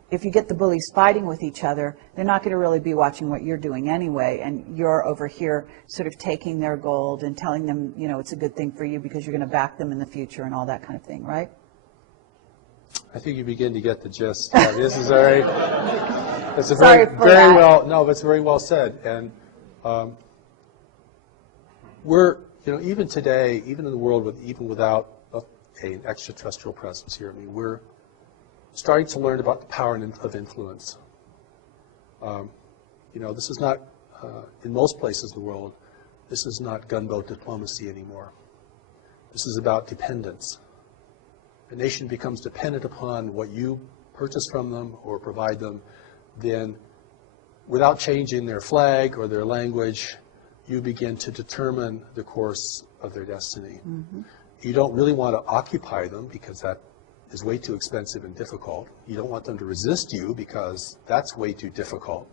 If you get the bullies fighting with each other, they're not going to really be watching what you're doing anyway, and you're over here sort of taking their gold and telling them, you know, it's a good thing for you because you're going to back them in the future and all that kind of thing, right? I think you begin to get the gist. This is very, it's a Sorry very, for very that. well, no, but it's very well said. And we're, you know, even today, even in the world even without an extraterrestrial presence here, I mean, we're starting to learn about the power of influence. You know, this is not, in most places in the world, this is not gunboat diplomacy anymore. This is about dependence. A nation becomes dependent upon what you purchase from them or provide them, then without changing their flag or their language, you begin to determine the course of their destiny. Mm-hmm. You don't really want to occupy them because that is way too expensive and difficult. You don't want them to resist you because that's way too difficult.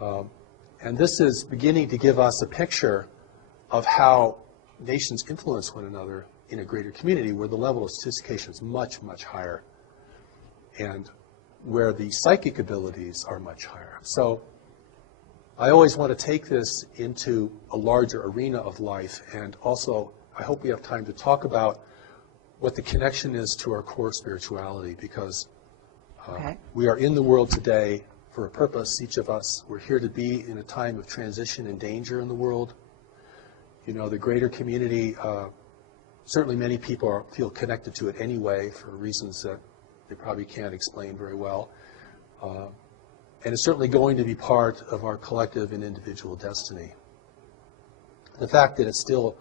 And this is beginning to give us a picture of how nations influence one another in a greater community where the level of sophistication is much, much higher and where the psychic abilities are much higher. So I always want to take this into a larger arena of life, and also I hope we have time to talk about what the connection is to our core spirituality, because we are in the world today for a purpose, each of us. We're here to be in a time of transition and danger in the world. You know, the greater community, certainly many people feel connected to it anyway for reasons that they probably can't explain very well. And it's certainly going to be part of our collective and individual destiny. The fact that it's still,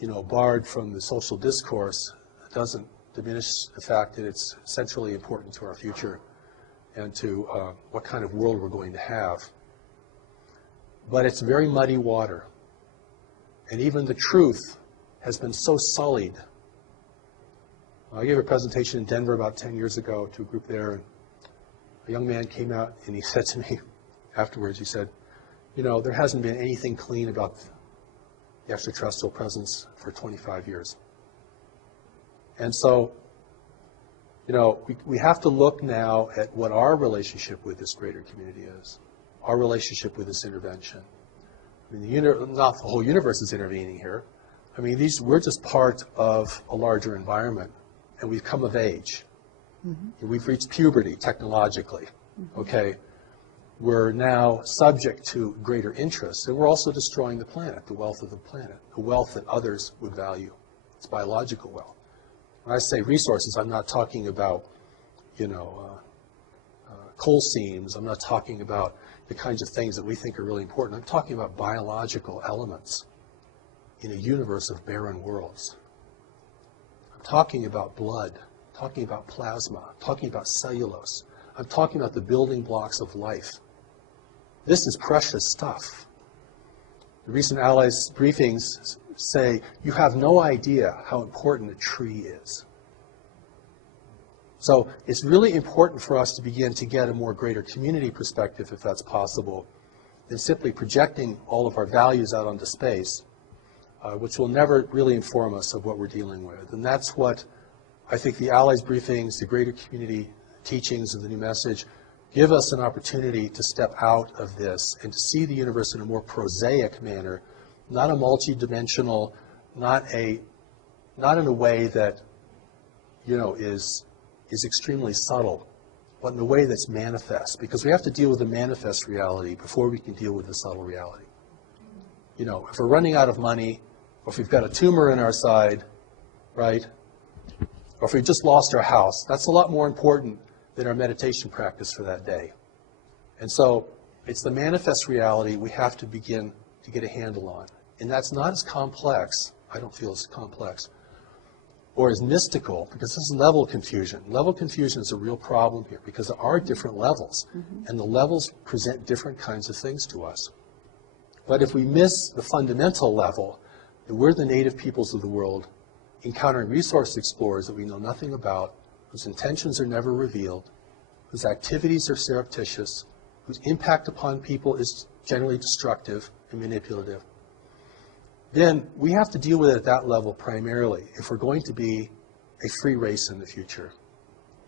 you know, barred from the social discourse doesn't diminish the fact that it's centrally important to our future and to what kind of world we're going to have. But it's very muddy water. And even the truth has been so sullied. I gave a presentation in Denver about 10 years ago to a group there, and a young man came out and he said to me afterwards, he said, you know, there hasn't been anything clean about the extraterrestrial presence for 25 years. And so, you know, we have to look now at what our relationship with this greater community is, our relationship with this intervention. I mean, not the whole universe is intervening here. I mean, we're just part of a larger environment, and we've come of age. Mm-hmm. We've reached puberty technologically, mm-hmm. Okay? We're now subject to greater interests, and we're also destroying the planet, the wealth of the planet, the wealth that others would value. It's biological wealth. When I say resources, I'm not talking about, you know, coal seams. I'm not talking about the kinds of things that we think are really important. I'm talking about biological elements in a universe of barren worlds. I'm talking about blood. I'm talking about plasma. I'm talking about cellulose. I'm talking about the building blocks of life. This is precious stuff. The recent Allies briefings say, you have no idea how important a tree is. So it's really important for us to begin to get a more greater community perspective, if that's possible, than simply projecting all of our values out onto space, which will never really inform us of what we're dealing with. And that's what I think the Allies briefings, the greater community teachings of the new message, give us an opportunity to step out of this and to see the universe in a more prosaic manner not a multi-dimensional, not in a way that, is extremely subtle, but in a way that's manifest, because we have to deal with the manifest reality before we can deal with the subtle reality. If we're running out of money, or if we've got a tumor in our side, right, or if we've just lost our house, that's a lot more important than our meditation practice for that day. And so it's the manifest reality we have to begin to get a handle on. And that's not as complex, I don't feel as complex, or as mystical, because this is level confusion. Level confusion is a real problem here, because there are different levels, and the levels present different kinds of things to us. But if we miss the fundamental level, then we're the native peoples of the world, encountering resource explorers that we know nothing about, whose intentions are never revealed, whose activities are surreptitious, whose impact upon people is generally destructive and manipulative. Then we have to deal with it at that level primarily if we're going to be a free race in the future.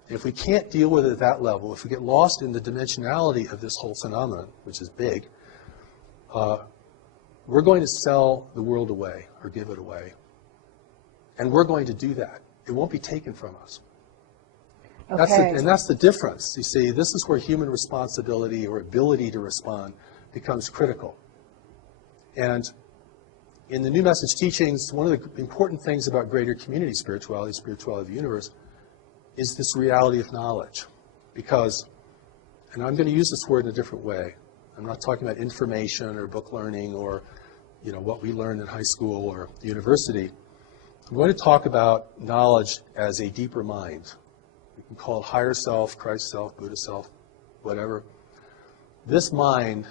If we can't deal with it at that level, if we get lost in the dimensionality of this whole phenomenon, which is big, we're going to sell the world away or give it away. And we're going to do that. It won't be taken from us. Okay. And that's the difference. You see, this is where human responsibility or ability to respond becomes critical. And in the New Message teachings, one of the important things about greater community spirituality, spirituality of the universe, is this reality of knowledge. Because, and I'm going to use this word in a different way. I'm not talking about information or book learning or, what we learned in high school or university. I'm going to talk about knowledge as a deeper mind. We can call it higher self, Christ self, Buddha self, whatever. This mind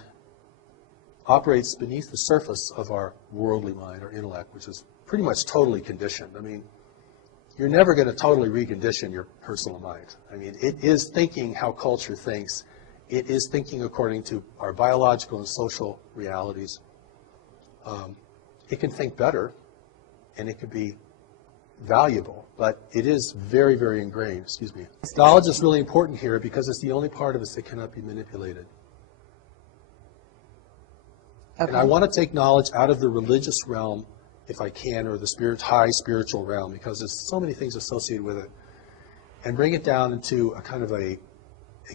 operates beneath the surface of our worldly mind, our intellect, which is pretty much totally conditioned. I mean, you're never going to totally recondition your personal mind. I mean, it is thinking how culture thinks. It is thinking according to our biological and social realities. It can think better, and it could be valuable, but it is very, very ingrained. Excuse me. Knowledge is really important here because it's the only part of us that cannot be manipulated. Okay. And I want to take knowledge out of the religious realm, if I can, or the high spiritual realm, because there's so many things associated with it, and bring it down into a kind of a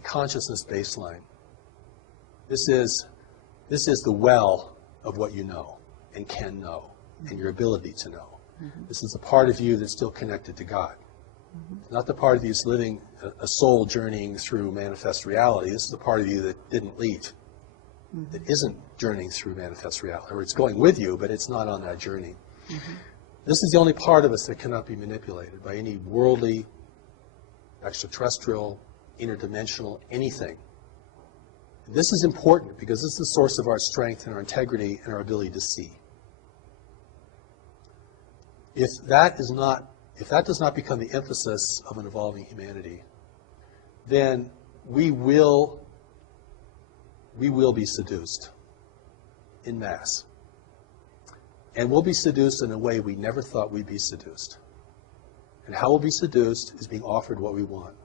consciousness baseline. This is the well of what you know and can know, and your ability to know. This is a part of you that's still connected to God. Not the part of you that's living a soul journeying through manifest reality. This is the part of you that didn't leave, that isn't journeying through manifest reality, or it's going with you, but it's not on that journey. This is the only part of us that cannot be manipulated by any worldly, extraterrestrial, interdimensional, anything. This is important because this is the source of our strength and our integrity and our ability to see. If that does not become the emphasis of an evolving humanity, then we will be seduced en masse. And we'll be seduced in a way we never thought we'd be seduced. And how we'll be seduced is being offered what we want,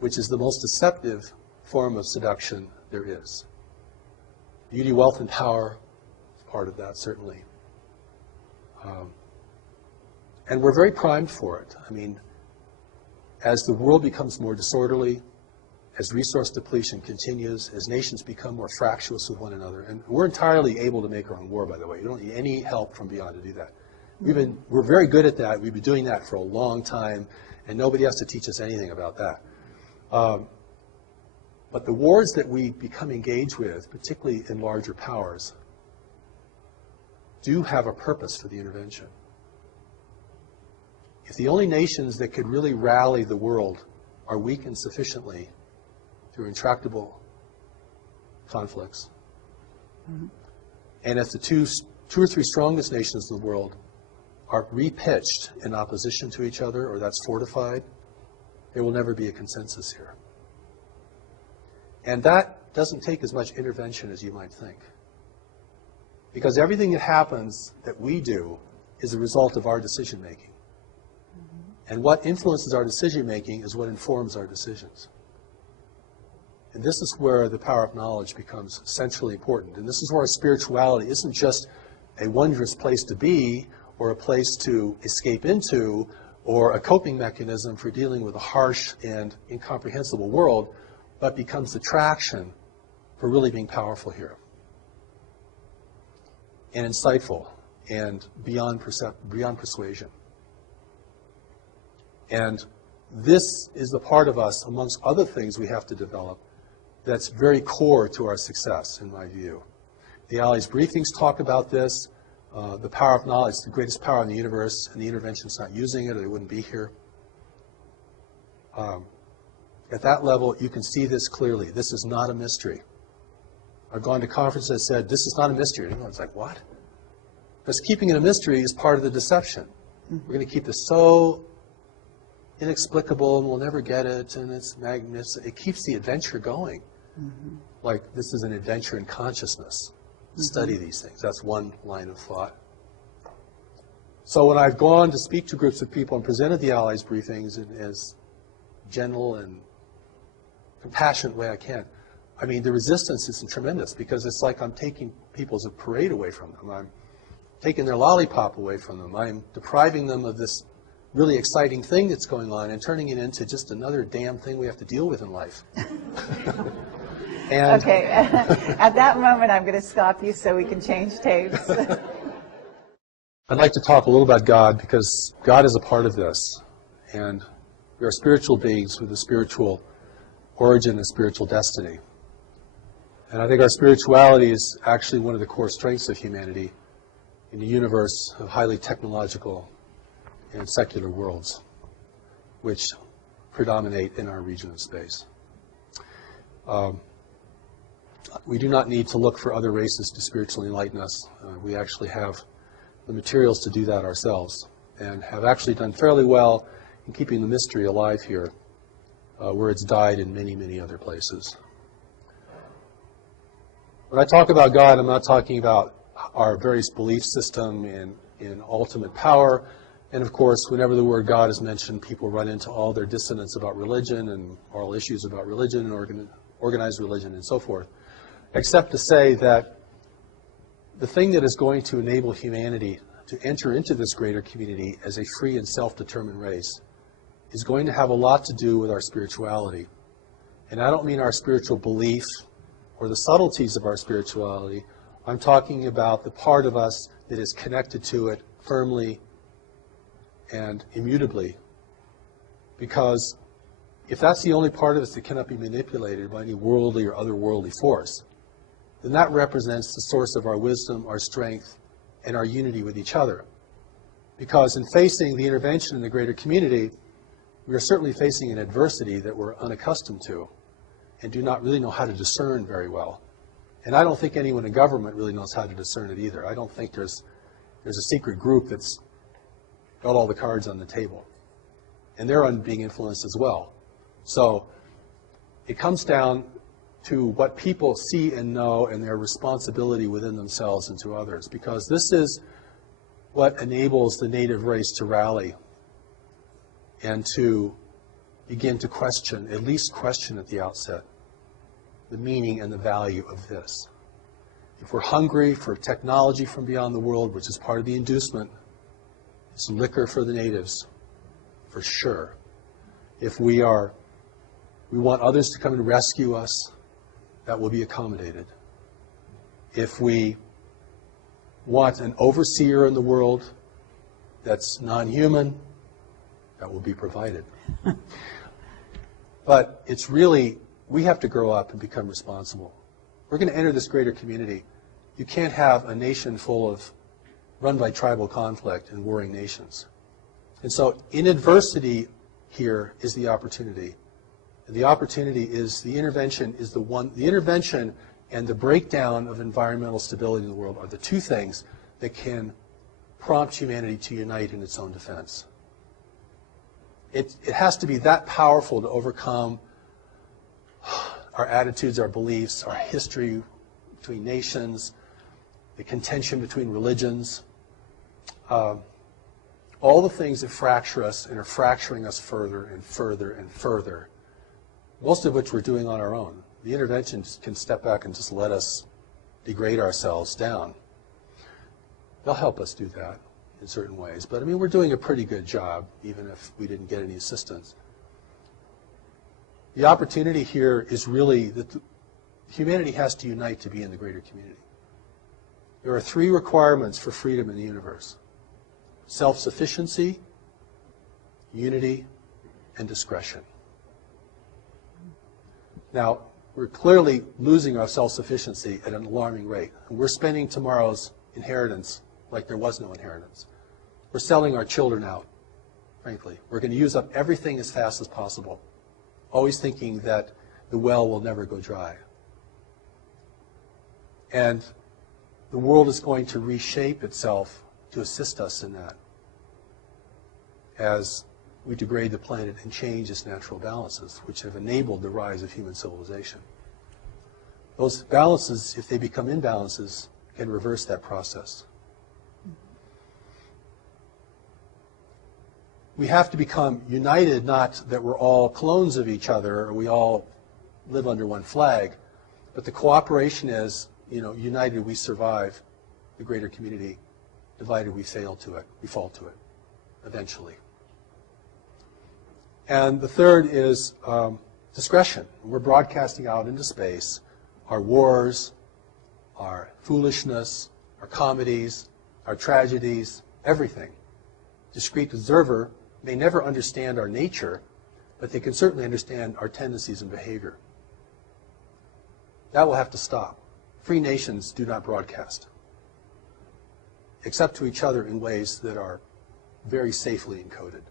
which is the most deceptive form of seduction there is. Beauty, wealth, and power is part of that, certainly. And we're very primed for it. I mean, as the world becomes more disorderly, as resource depletion continues, as nations become more fractious with one another, and we're entirely able to make our own war, by the way. You don't need any help from beyond to do that. We're very good at that. We've been doing that for a long time, and nobody has to teach us anything about that. But the wars that we become engaged with, particularly in larger powers, do have a purpose for the intervention. If the only nations that could really rally the world are weakened sufficiently through intractable conflicts, and if the two or three strongest nations in the world are repitched in opposition to each other, or that's fortified, there will never be a consensus here. And that doesn't take as much intervention as you might think. Because everything that happens that we do is a result of our decision making. And what influences our decision making is what informs our decisions. And this is where the power of knowledge becomes essentially important. And this is where our spirituality isn't just a wondrous place to be or a place to escape into or a coping mechanism for dealing with a harsh and incomprehensible world, but becomes the traction for really being powerful here and insightful and beyond persuasion. And this is the part of us, amongst other things we have to develop, that's very core to our success, in my view. The Allies briefings talk about this. The power of knowledge, the greatest power in the universe, and the intervention's not using it or they wouldn't be here. At that level, you can see this clearly. This is not a mystery. I've gone to conferences that said, this is not a mystery. And everyone's like, what? Because keeping it a mystery is part of the deception. We're going to keep this so inexplicable and we'll never get it, and it's magnificent. It keeps the adventure going. Like, this is an adventure in consciousness. Study these things. That's one line of thought. So when I've gone to speak to groups of people and presented the Allies briefings in as gentle and compassionate way I can, I mean, the resistance is tremendous because it's like I'm taking people's parade away from them. I'm taking their lollipop away from them. I'm depriving them of this really exciting thing that's going on and turning it into just another damn thing we have to deal with in life. And okay, at that moment I'm going to stop you so we can change tapes. I'd like to talk a little about God because God is a part of this. And we are spiritual beings with a spiritual origin and spiritual destiny. And I think our spirituality is actually one of the core strengths of humanity in a universe of highly technological and secular worlds, which predominate in our region of space. We do not need to look for other races to spiritually enlighten us. We actually have the materials to do that ourselves and have actually done fairly well in keeping the mystery alive here, where it's died in many, many other places. When I talk about God, I'm not talking about our various belief system in ultimate power. And of course, whenever the word God is mentioned, people run into all their dissonance about religion and moral issues about religion and organized religion and so forth, except to say that the thing that is going to enable humanity to enter into this greater community as a free and self-determined race is going to have a lot to do with our spirituality. And I don't mean our spiritual belief or the subtleties of our spirituality. I'm talking about the part of us that is connected to it firmly and immutably. Because if that's the only part of us that cannot be manipulated by any worldly or otherworldly force, then that represents the source of our wisdom, our strength, and our unity with each other. Because in facing the intervention in the greater community, we are certainly facing an adversity that we're unaccustomed to and do not really know how to discern very well. And I don't think anyone in government really knows how to discern it either. I don't think there's a secret group that's got all the cards on the table. And they're being influenced as well. So it comes down to what people see and know and their responsibility within themselves and to others, because this is what enables the native race to rally and to begin to question, at least question at the outset, the meaning and the value of this. If we're hungry for technology from beyond the world, which is part of the inducement, it's liquor for the natives, for sure. If we want others to come and rescue us, that will be accommodated. If we want an overseer in the world that's non-human, that will be provided. But it's really, we have to grow up and become responsible. We're going to enter this greater community. You can't have a nation full of run by tribal conflict and warring nations. And so in adversity here is the opportunity. And the opportunity is the intervention and the breakdown of environmental stability in the world are the two things that can prompt humanity to unite in its own defense. It has to be that powerful to overcome our attitudes, our beliefs, our history between nations, the contention between religions, all the things that fracture us and are fracturing us further and further and further, most of which we're doing on our own. the intervention can step back and just let us degrade ourselves down. They'll help us do that in certain ways. But I mean, we're doing a pretty good job, even if we didn't get any assistance. The opportunity here is really that humanity has to unite to be in the greater community. There are 3 requirements for freedom in the universe: self-sufficiency, unity, and discretion. Now, we're clearly losing our self-sufficiency at an alarming rate. And we're spending tomorrow's inheritance like there was no inheritance. We're selling our children out, frankly. We're going to use up everything as fast as possible, always thinking that the well will never go dry. And the world is going to reshape itself to assist us in that as we degrade the planet and change its natural balances, which have enabled the rise of human civilization. Those balances, if they become imbalances, can reverse that process. We have to become united, not that we're all clones of each other or we all live under one flag, but the cooperation is, united we survive the greater community, divided we fail to it, we fall to it, eventually. And the third is discretion. We're broadcasting out into space our wars, our foolishness, our comedies, our tragedies, everything. Discrete observer may never understand our nature, but they can certainly understand our tendencies and behavior. That will have to stop. Free nations do not broadcast, except to each other in ways that are very safely encoded.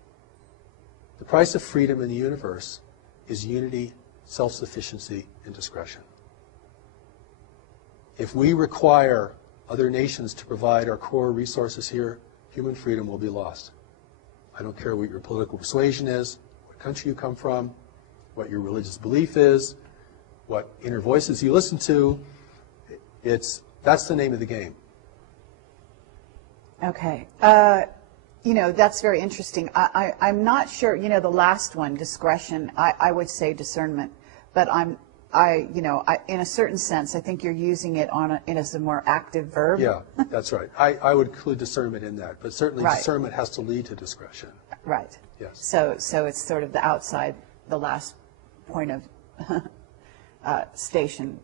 The price of freedom in the universe is unity, self-sufficiency, and discretion. If we require other nations to provide our core resources here, human freedom will be lost. I don't care what your political persuasion is, what country you come from, what your religious belief is, what inner voices you listen to. That's the name of the game. Okay. That's very interesting. I'm not sure, the last one, discretion, I would say discernment, but in a certain sense, I think you're using it as a more active verb. Yeah, that's right. I would include discernment in that, but certainly Right. discernment has to lead to discretion. Right. Yes. So it's sort of the outside, the last point of station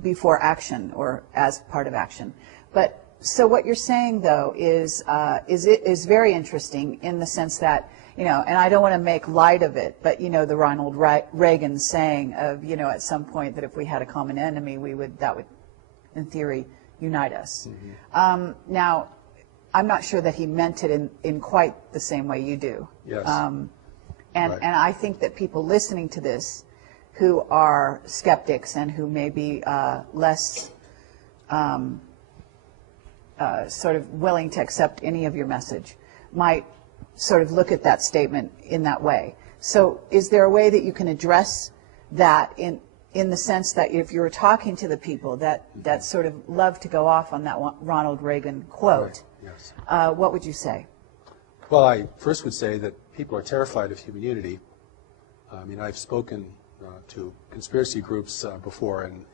before action or as part of action. But so what you're saying, though, is very interesting in the sense that, and I don't want to make light of it, but, the Ronald Reagan saying of, at some point that if we had a common enemy, that would, in theory, unite us. Mm-hmm. Now, I'm not sure that he meant it in quite the same way you do. Yes. And Right. and I think that people listening to this who are skeptics and who may be less sort of willing to accept any of your message might sort of look at that statement in that way. So is there a way that you can address that in the sense that if you were talking to the people that sort of love to go off on that Ronald Reagan quote, Right. Yes. What would you say? Well, I first would say that people are terrified of human unity. I mean, I've spoken to conspiracy groups before, and,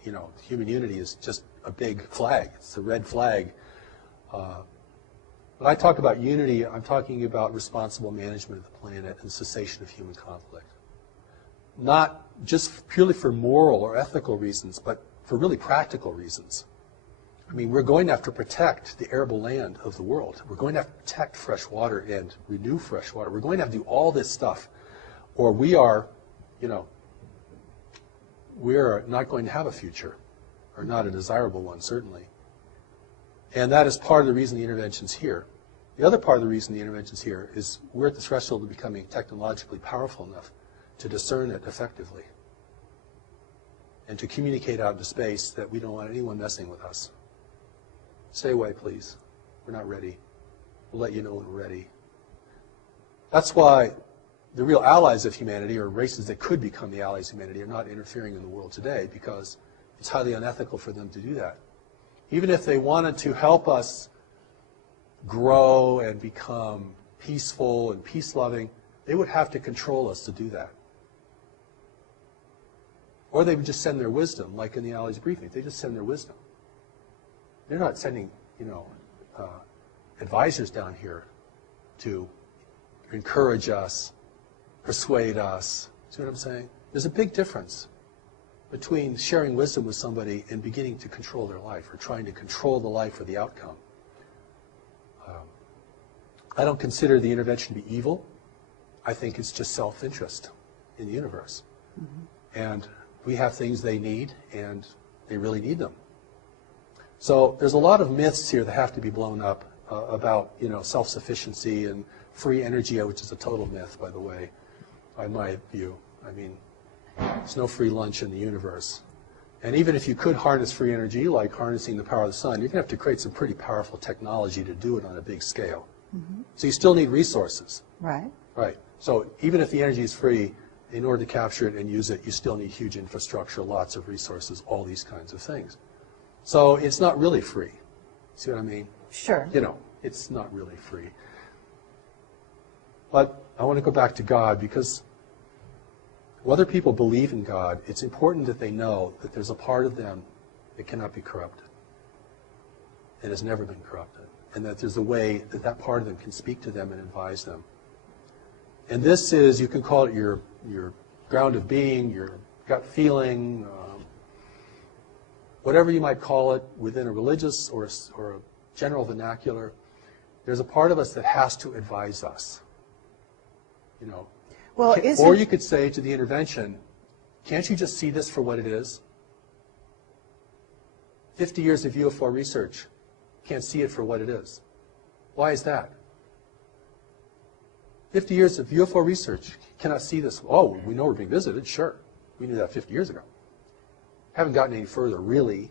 human unity is just a big flag. It's a red flag. When I talk about unity, I'm talking about responsible management of the planet and cessation of human conflict. Not just purely for moral or ethical reasons, but for really practical reasons. I mean, we're going to have to protect the arable land of the world. We're going to have to protect fresh water and renew fresh water. We're going to have to do all this stuff, or we are not going to have a future, or not a desirable one, certainly. And that is part of the reason the intervention's here. The other part of the reason the intervention's here is we're at the threshold of becoming technologically powerful enough to discern it effectively and to communicate out into space that we don't want anyone messing with us. Stay away, please. We're not ready. We'll let you know when we're ready. That's why the real allies of humanity, or races that could become the allies of humanity, are not interfering in the world today, because it's highly unethical for them to do that. Even if they wanted to help us grow and become peaceful and peace-loving, they would have to control us to do that. Or they would just send their wisdom, like in the Allies briefing. They just send their wisdom. They're not sending, advisors down here to encourage us, persuade us. See what I'm saying? There's a big difference between sharing wisdom with somebody and beginning to control their life, or trying to control the life or the outcome. I don't consider the intervention to be evil. I think it's just self-interest in the universe. Mm-hmm. And we have things they need, and they really need them. So there's a lot of myths here that have to be blown up about, self-sufficiency and free energy, which is a total myth, by the way, in my view. I mean, there's no free lunch in the universe. And even if you could harness free energy, like harnessing the power of the sun, you're going to have to create some pretty powerful technology to do it on a big scale. Mm-hmm. So you still need resources. Right. Right. So even if the energy is free, in order to capture it and use it, you still need huge infrastructure, lots of resources, all these kinds of things. So it's not really free. See what I mean? Sure. It's not really free. But I want to go back to God, because whether people believe in God, it's important that they know that there's a part of them that cannot be corrupted and has never been corrupted, and that there's a way that that part of them can speak to them and advise them. And this is, you can call it your ground of being, your gut feeling, whatever you might call it within a religious or a general vernacular. There's a part of us that has to advise us. Well, or you could say to the intervention, can't you just see this for what it is? 50 years of UFO research, can't see it for what it is. Why is that? 50 years of UFO research, cannot see this. Oh, we know we're being visited, sure. We knew that 50 years ago. Haven't gotten any further, really.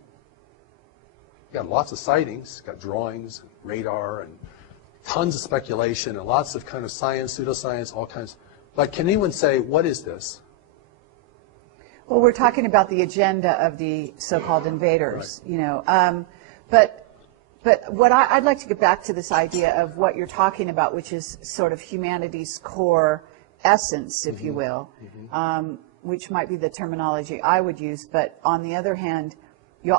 Got lots of sightings, got drawings, and radar, and tons of speculation, and lots of kind of science, pseudoscience, all kinds. But can anyone say, what is this? Well, we're talking about the agenda of the so-called invaders, Right. But what I'd like to get back to this idea of what you're talking about, which is sort of humanity's core essence, if you will, which might be the terminology I would use. But on the other hand,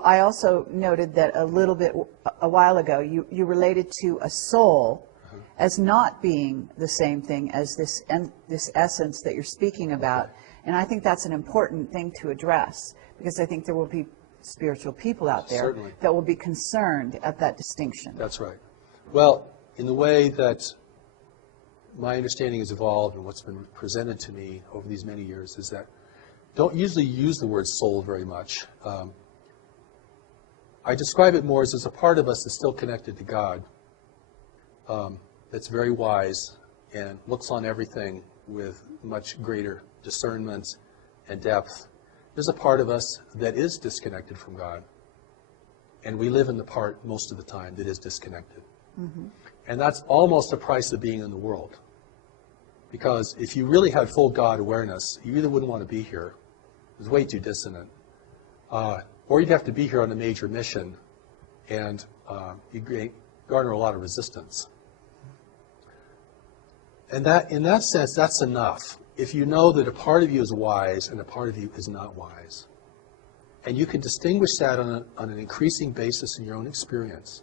I also noted that a while ago, you related to a soul as not being the same thing as this essence that you're speaking about. And I think that's an important thing to address, because I think there will be spiritual people out there Certainly. that will be concerned at that distinction. That's right. Well, in the way that my understanding has evolved and what's been presented to me over these many years is that don't usually use the word soul very much. I describe it more as a part of us that's still connected to God, that's very wise and looks on everything with much greater discernment and depth. There's a part of us that is disconnected from God, and we live in the part most of the time that is disconnected. Mm-hmm. And that's almost a price of being in the world. Because if you really had full God awareness, you either wouldn't want to be here. It's way too dissonant. Or you'd have to be here on a major mission, and you'd garner a lot of resistance. And that, in that sense, that's enough. If you know that a part of you is wise and a part of you is not wise, and you can distinguish that on an increasing basis in your own experience,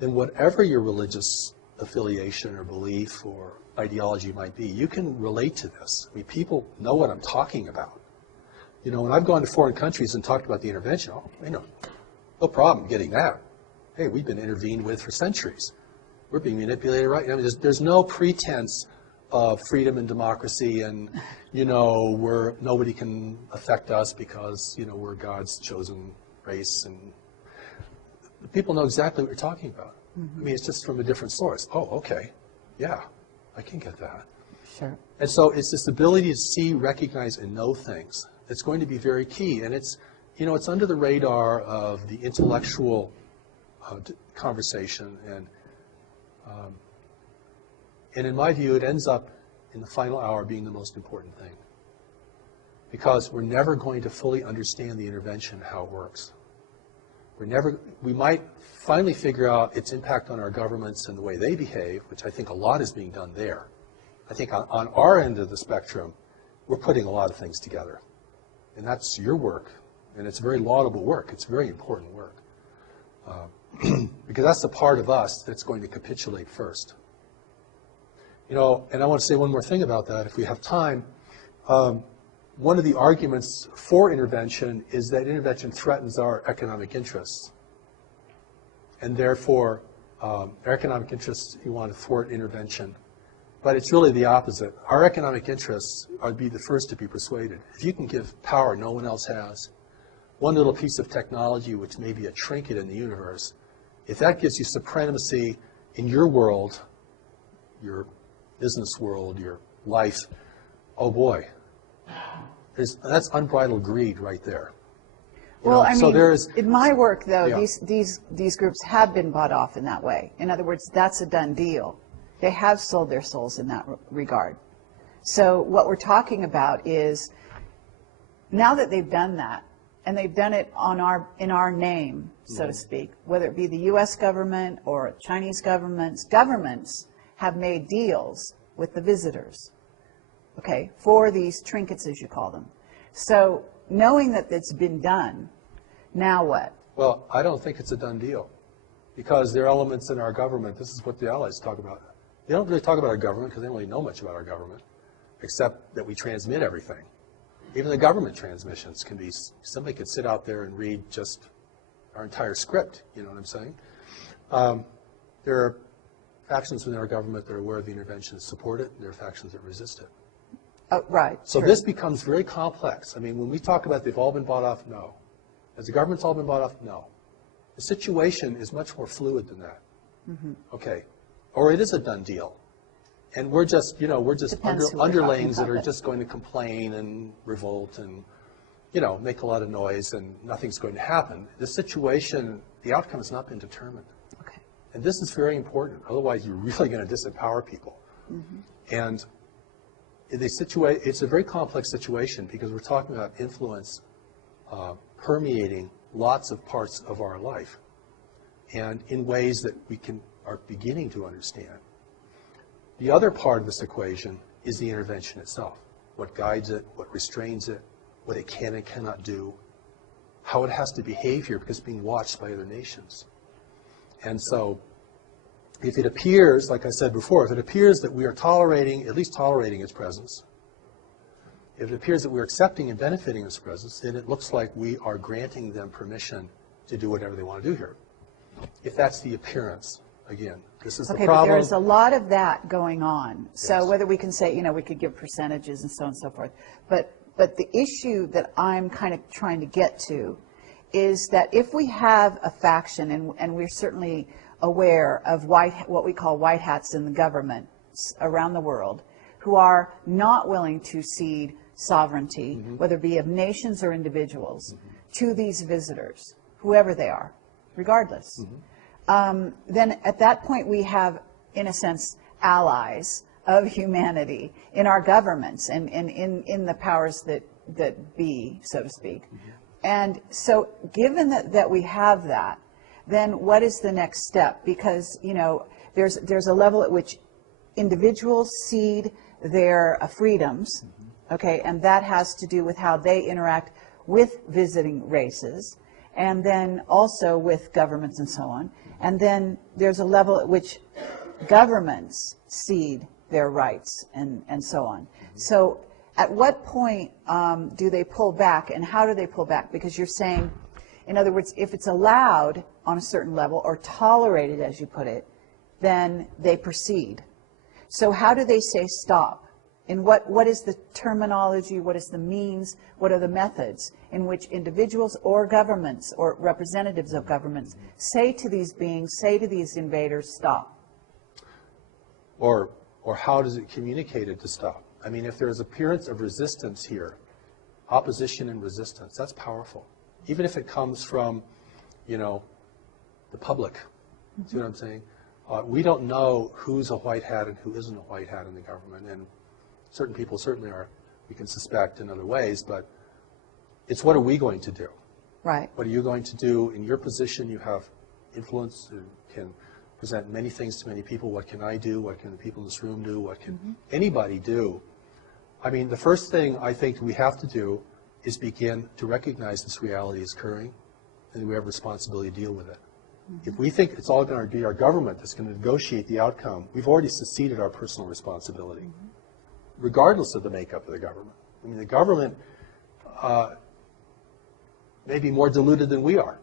then whatever your religious affiliation or belief or ideology might be, you can relate to this. I mean, people know what I'm talking about. When I've gone to foreign countries and talked about the intervention, no problem getting that. Hey, we've been intervened with for centuries. We're being manipulated, right? I mean, there's no pretense of freedom and democracy and, where nobody can affect us because, we're God's chosen race. And people know exactly what you're talking about. Mm-hmm. I mean, it's just from a different source. Oh, okay. Yeah, I can get that. Sure. And so it's this ability to see, recognize, and know things that's going to be very key. And it's, it's under the radar of the intellectual conversation. And in my view, it ends up in the final hour being the most important thing. Because we're never going to fully understand the intervention, how it works. We might finally figure out its impact on our governments and the way they behave, which I think a lot is being done there. I think on our end of the spectrum, we're putting a lot of things together. And that's your work. And it's very laudable work. It's very important work. Because that's the part of us that's going to capitulate first. You know, and I want to say one more thing about that, if we have time. One of the arguments for intervention is that intervention threatens our economic interests. And therefore, our economic interests, you want to thwart intervention. But it's really the opposite. Our economic interests are to be the first to be persuaded. If you can give power no one else has, one little piece of technology, which may be a trinket in the universe, if that gives you supremacy in your world, your business world, your life, oh boy, that's unbridled greed right there. Well, I mean, there is, in my work, though, yeah. these groups have been bought off in that way. In other words, that's a done deal. They have sold their souls in that regard. So what we're talking about is, now that they've done that, and they've done it in our name, so to speak, whether it be the U.S. government or Chinese governments have made deals with the visitors, okay, for these trinkets, as you call them. So knowing that it's been done, now what? Well, I don't think it's a done deal, because there are elements in our government, this is what the Allies talk about. They don't really talk about our government because they don't really know much about our government, except that we transmit everything. Even the government transmissions can be, somebody could sit out there and read just our entire script, you know what I'm saying? There are factions within our government that are aware of the intervention and support it, and there are factions that resist it. Oh, right. So sure. this becomes very complex. I mean, when we talk about they've all been bought off, no. Has the government's all been bought off? No. The situation is much more fluid than that. Mm-hmm. Okay. Or it is a done deal. And we're just, you know, underlings that are just going to complain and revolt and, you know, make a lot of noise and nothing's going to happen. The situation, the outcome has not been determined. Okay. And this is very important. Otherwise, you're really going to disempower people. Mm-hmm. And it's a very complex situation because we're talking about influence permeating lots of parts of our life and in ways that we are beginning to understand. The other part of this equation is the intervention itself. What guides it, what restrains it, what it can and cannot do, how it has to behave here because it's being watched by other nations. And so if it appears, like I said before, if it appears that we are tolerating, at least tolerating its presence, if it appears that we're accepting and benefiting its presence, then it looks like we are granting them permission to do whatever they want to do here. If that's the appearance, again, this is the problem. Okay, but there's a lot of that going on. So Yes. whether we can say, you know, we could give percentages and so on and so forth, but the issue that I'm kind of trying to get to is that if we have a faction, and we're certainly aware of what we call white hats in the government around the world, who are not willing to cede sovereignty, mm-hmm. whether it be of nations or individuals, mm-hmm. to these visitors, whoever they are, regardless. Mm-hmm. Then at that point we have, in a sense, allies of humanity in our governments and in the powers that be, so to speak. Mm-hmm. And so given that we have that, then what is the next step? Because, you know, there's a level at which individuals cede their freedoms, mm-hmm. okay, and that has to do with how they interact with visiting races, and then also with governments and so on. And then there's a level at which governments cede their rights and so on. Mm-hmm. So at what point do they pull back, and how do they pull back? Because you're saying, in other words, if it's allowed on a certain level or tolerated, as you put it, then they proceed. So how do they say stop? And what is the terminology, what is the means, what are the methods in which individuals or governments or representatives of governments say to these beings, say to these invaders, stop? Or how does it communicate it to stop? I mean, if there's appearance of resistance here, opposition and resistance, that's powerful. Even if it comes from, you know, the public. Mm-hmm. See what I'm saying? We don't know who's a white hat and who isn't a white hat in the government, and certain people certainly are, we can suspect in other ways, but it's what are we going to do? Right. What are you going to do? In your position, you have influence and can present many things to many people. What can I do? What can the people in this room do? What can mm-hmm. anybody do? I mean, the first thing I think we have to do is begin to recognize this reality is occurring, and we have a responsibility to deal with it. If we think it's all going to be our government that's going to negotiate the outcome, we've already seceded our personal responsibility, regardless of the makeup of the government. I mean, the government may be more diluted than we are,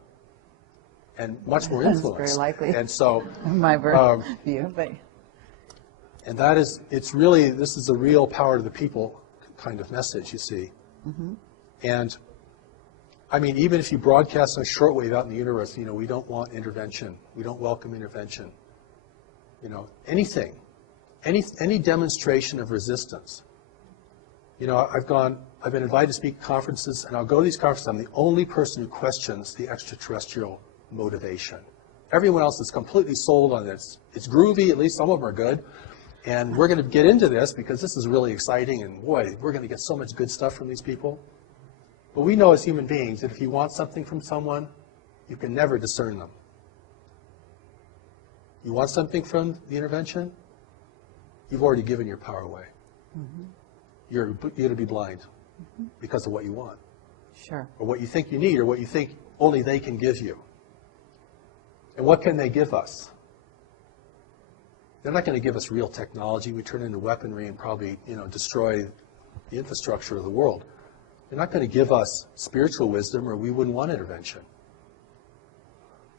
and much more influenced. That's very likely. And so, my view, but and that is, it's really, this is a real power to the people kind of message, you see. And I mean, even if you broadcast on shortwave out in the universe, you know, we don't want intervention. We don't welcome intervention. You know, anything, any demonstration of resistance. You know, I've been invited to speak at conferences, and I'll go to these conferences. I'm the only person who questions the extraterrestrial motivation. Everyone else is completely sold on this. It's groovy, at least some of them are good. And we're going to get into this because this is really exciting, and boy, we're going to get so much good stuff from these people. But we know as human beings that if you want something from someone, you can never discern them. You want something from the intervention, you've already given your power away. You're going to be blind because of what you want. Sure. Or what you think you need, or what you think only they can give you. And what can they give us? They're not going to give us real technology. We turn into weaponry and probably, you know, destroy the infrastructure of the world. They're not going to give us spiritual wisdom, or we wouldn't want intervention.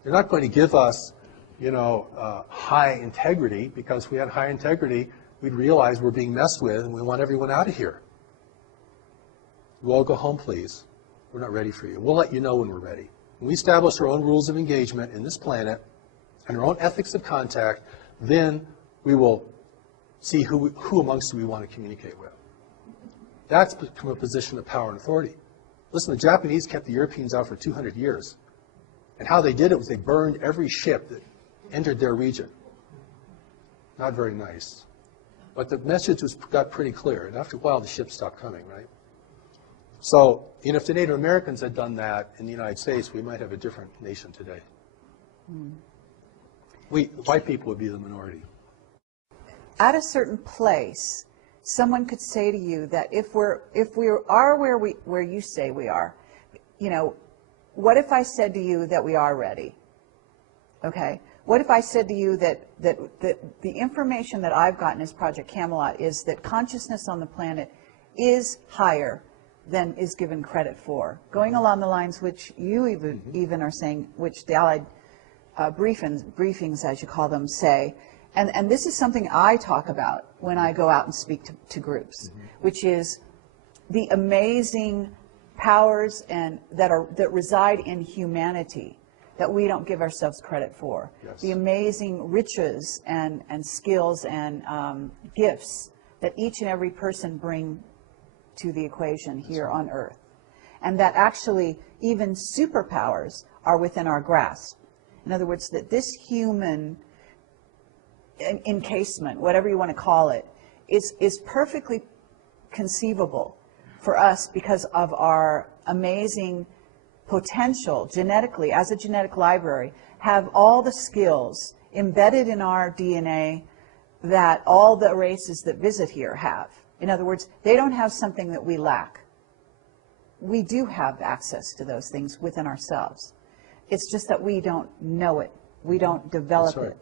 They're not going to give us, you know, high integrity, because if we had high integrity, we'd realize we're being messed with and we want everyone out of here. You all go home, please. We're not ready for you. We'll let you know when we're ready. When we establish our own rules of engagement in this planet and our own ethics of contact, then we will see who amongst you we want to communicate with. That's from a position of power and authority. Listen, the Japanese kept the Europeans out for 200 years. And how they did it was they burned every ship that entered their region. Not very nice. But the message got pretty clear. And after a while, the ships stopped coming, right? So, you know, if the Native Americans had done that in the United States, we might have a different nation today. White people would be the minority. At a certain place, someone could say to you that if we are where you say we are, you know, what if I said to you that we are ready? Okay. What if I said to you that the information that I've gotten as Project Camelot is that consciousness on the planet is higher than is given credit for, going along the lines which you even are saying, which the Allied briefings, as you call them, say. And this is something I talk about when I go out and speak to groups, which is the amazing powers that reside in humanity that we don't give ourselves credit for. Yes. The amazing riches and skills and gifts that each and every person bring to the equation here on Earth. And that actually even superpowers are within our grasp. In other words, that this human encasement, whatever you want to call it, is perfectly conceivable for us because of our amazing potential genetically, as a genetic library, have all the skills embedded in our DNA that all the races that visit here have. In other words, they don't have something that we lack. We do have access to those things within ourselves. It's just that we don't know it. We don't develop it.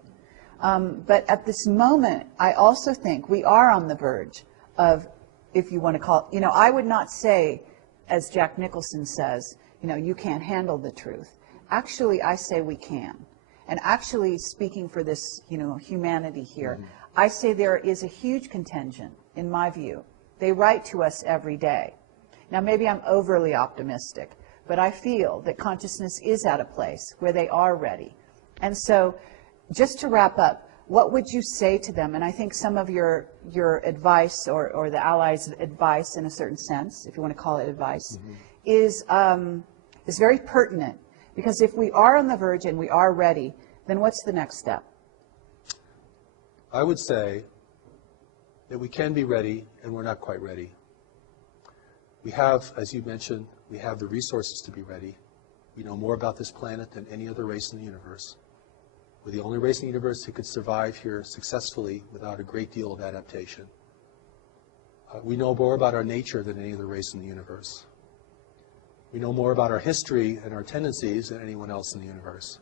But at this moment, I also think we are on the verge of, if you want to call it, you know, I would not say, as Jack Nicholson says, you know, you can't handle the truth. Actually, I say we can. And actually, speaking for this, you know, humanity here, I say there is a huge contingent, in my view. They write to us every day. Now, maybe I'm overly optimistic, but I feel that consciousness is at a place where they are ready. And so, just to wrap up, what would you say to them? And I think some of your advice, or the Allies' advice in a certain sense, if you want to call it advice, is very pertinent. Because if we are on the verge and we are ready, then what's the next step? I would say that we can be ready, and we're not quite ready. We have, as you mentioned, we have the resources to be ready. We know more about this planet than any other race in the universe. We're the only race in the universe who could survive here successfully without a great deal of adaptation. We know more about our nature than any other race in the universe. We know more about our history and our tendencies than anyone else in the universe.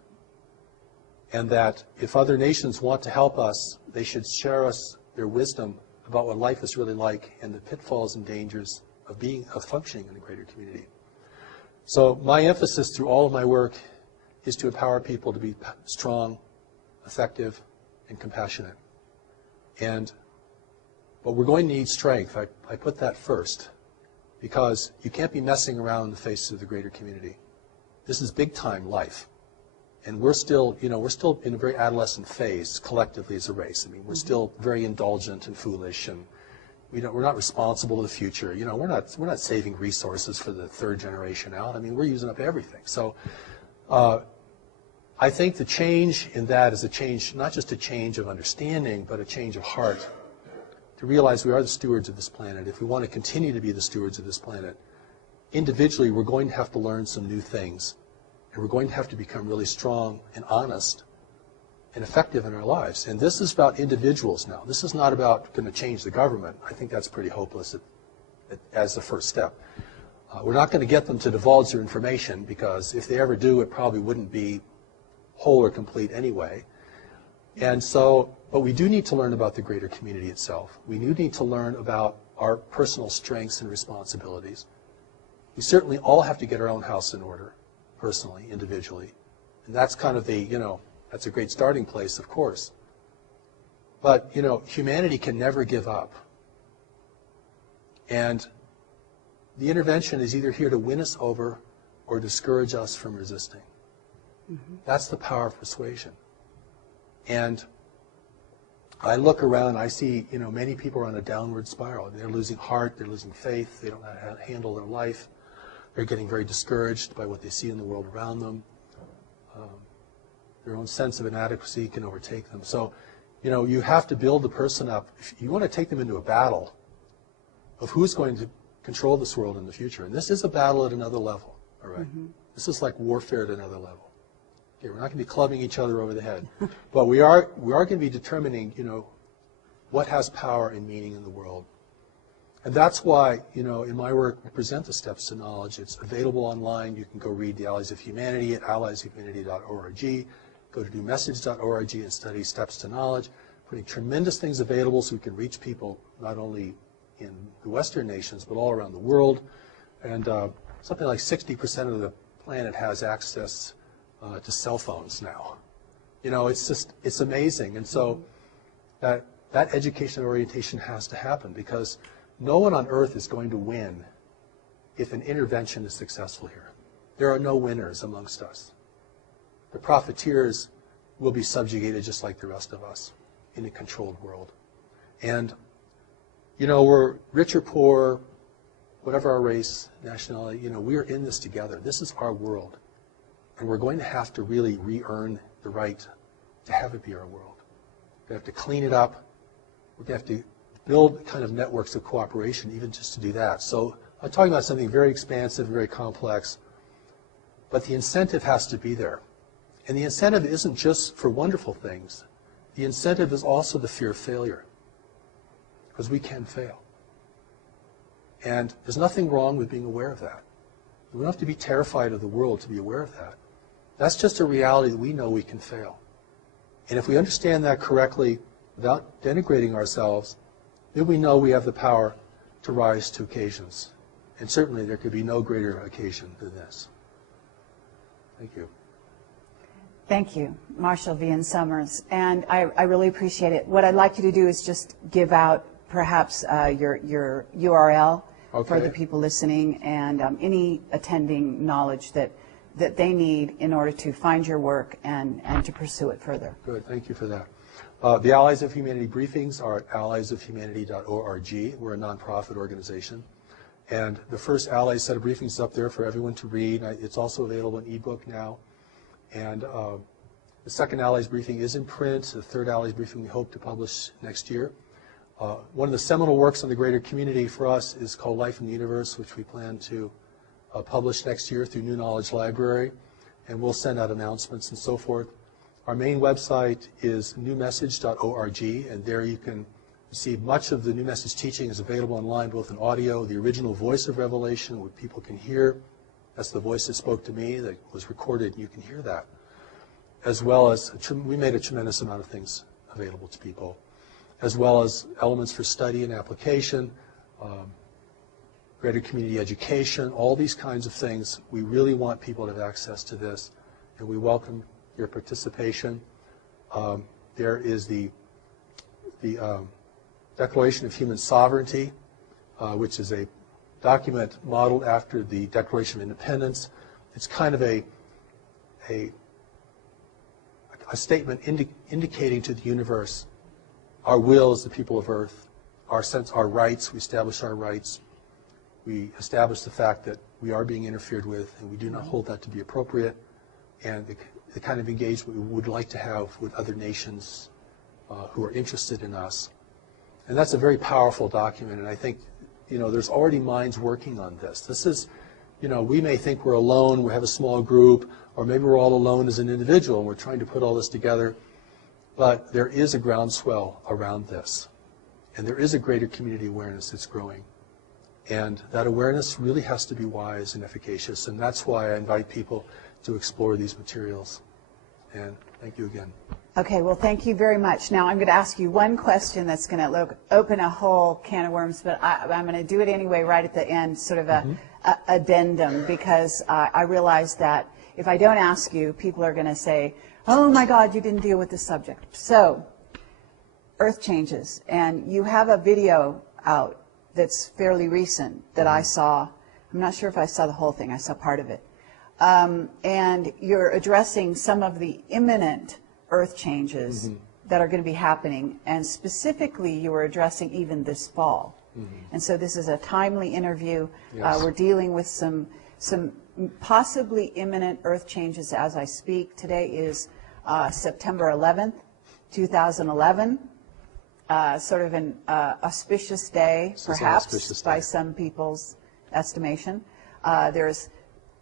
And that if other nations want to help us, they should share us their wisdom about what life is really like and the pitfalls and dangers of functioning in a greater community. So my emphasis through all of my work is to empower people to be strong, effective, and compassionate. But we're going to need strength. I put that first, because you can't be messing around in the face of the greater community. This is big time life. And we're still in a very adolescent phase collectively as a race. I mean, we're still very indulgent and foolish, and we're not responsible to the future. We're not saving resources for the third generation out. I mean, we're using up everything. So I think the change in that is a change, not just a change of understanding, but a change of heart, to realize we are the stewards of this planet. If we want to continue to be the stewards of this planet, individually we're going to have to learn some new things. And we're going to have to become really strong and honest and effective in our lives. And this is about individuals now. This is not about going to change the government. I think that's pretty hopeless as the first step. We're not going to get them to divulge their information, because if they ever do, it probably wouldn't be whole or complete anyway. And so, but we do need to learn about the greater community itself. We do need to learn about our personal strengths and responsibilities. We certainly all have to get our own house in order, personally, individually. And that's kind of that's a great starting place, of course. But, humanity can never give up. And the intervention is either here to win us over or discourage us from resisting. Mm-hmm. That's the power of persuasion. And I look around, I see, many people are on a downward spiral. They're losing heart, they're losing faith, they don't know how to handle their life. They're getting very discouraged by what they see in the world around them. Their own sense of inadequacy can overtake them. So, you have to build the person up. If you want to take them into a battle of who's going to control this world in the future. And this is a battle at another level, all right? Mm-hmm. This is like warfare at another level. Okay, we're not going to be clubbing each other over the head. But we are going to be determining, what has power and meaning in the world. And that's why, in my work, I present the Steps to Knowledge. It's available online. You can go read the Allies of Humanity at alliesofhumanity.org. Go to newmessage.org and study Steps to Knowledge. Putting tremendous things available so we can reach people not only in the Western nations, but all around the world. And something like 60% of the planet has access to cell phones now. It's amazing. And so that education and orientation has to happen, because no one on earth is going to win if an intervention is successful here. There are no winners amongst us. The profiteers will be subjugated just like the rest of us in a controlled world. And, we're rich or poor, whatever our race, nationality, we're in this together. This is our world. And we're going to have to really re-earn the right to have it be our world. We have to clean it up. We're going to have to build kind of networks of cooperation even just to do that. So I'm talking about something very expansive, very complex, but the incentive has to be there. And the incentive isn't just for wonderful things. The incentive is also the fear of failure, because we can fail. And there's nothing wrong with being aware of that. We don't have to be terrified of the world to be aware of that. That's just a reality that we know we can fail. And if we understand that correctly, without denigrating ourselves, then we know we have the power to rise to occasions. And certainly there could be no greater occasion than this. Thank you. Thank you, Marshall Vian Summers. And I really appreciate it. What I'd like you to do is just give out perhaps your URL for the people listening, and any attending knowledge that they need in order to find your work and to pursue it further. Good, thank you for that. The Allies of Humanity briefings are at alliesofhumanity.org. We're a nonprofit organization. And the first Allies set of briefings is up there for everyone to read. It's also available in ebook now. And the second Allies briefing is in print. The third Allies briefing we hope to publish next year. One of the seminal works on the greater community for us is called Life in the Universe, which we plan to publish next year through New Knowledge Library. And we'll send out announcements and so forth. Our main website is newmessage.org, and there you can see much of the New Message teaching is available online, both in audio, the original voice of Revelation, what people can hear, That's the voice that spoke to me, that was recorded, and you can hear that. As well as, we made a tremendous amount of things available to people, as well as elements for study and application, greater community education, all these kinds of things. We really want people to have access to this, and we welcome your participation. There is the Declaration of Human Sovereignty, which is a document modeled after the Declaration of Independence. It's kind of a statement indicating to the universe our will as the people of Earth, our rights. We establish our rights. We establish the fact that we are being interfered with, and we do not hold that to be appropriate, and the kind of engagement we would like to have with other nations who are interested in us. And that's a very powerful document, and I think, there's already minds working on this. This is, we may think we're alone, we have a small group, or maybe we're all alone as an individual, and we're trying to put all this together, but there is a groundswell around this, and there is a greater community awareness that's growing. And that awareness really has to be wise and efficacious, and that's why I invite people to explore these materials. And thank you again. Okay, well, thank you very much. Now, I'm going to ask you one question that's going to open a whole can of worms, but I'm going to do it anyway right at the end, sort of a addendum, because I realize that if I don't ask you, people are going to say, oh my God, you didn't deal with the subject. So, Earth changes, and you have a video out that's fairly recent that I saw. I'm not sure if I saw the whole thing. I saw part of it. And you're addressing some of the imminent Earth changes that are going to be happening, and specifically you were addressing even this fall. And so this is a timely interview. Yes. We're dealing with some possibly imminent Earth changes as I speak. Today is September 11th, 2011. Sort of an auspicious day, perhaps, by some people's estimation. There's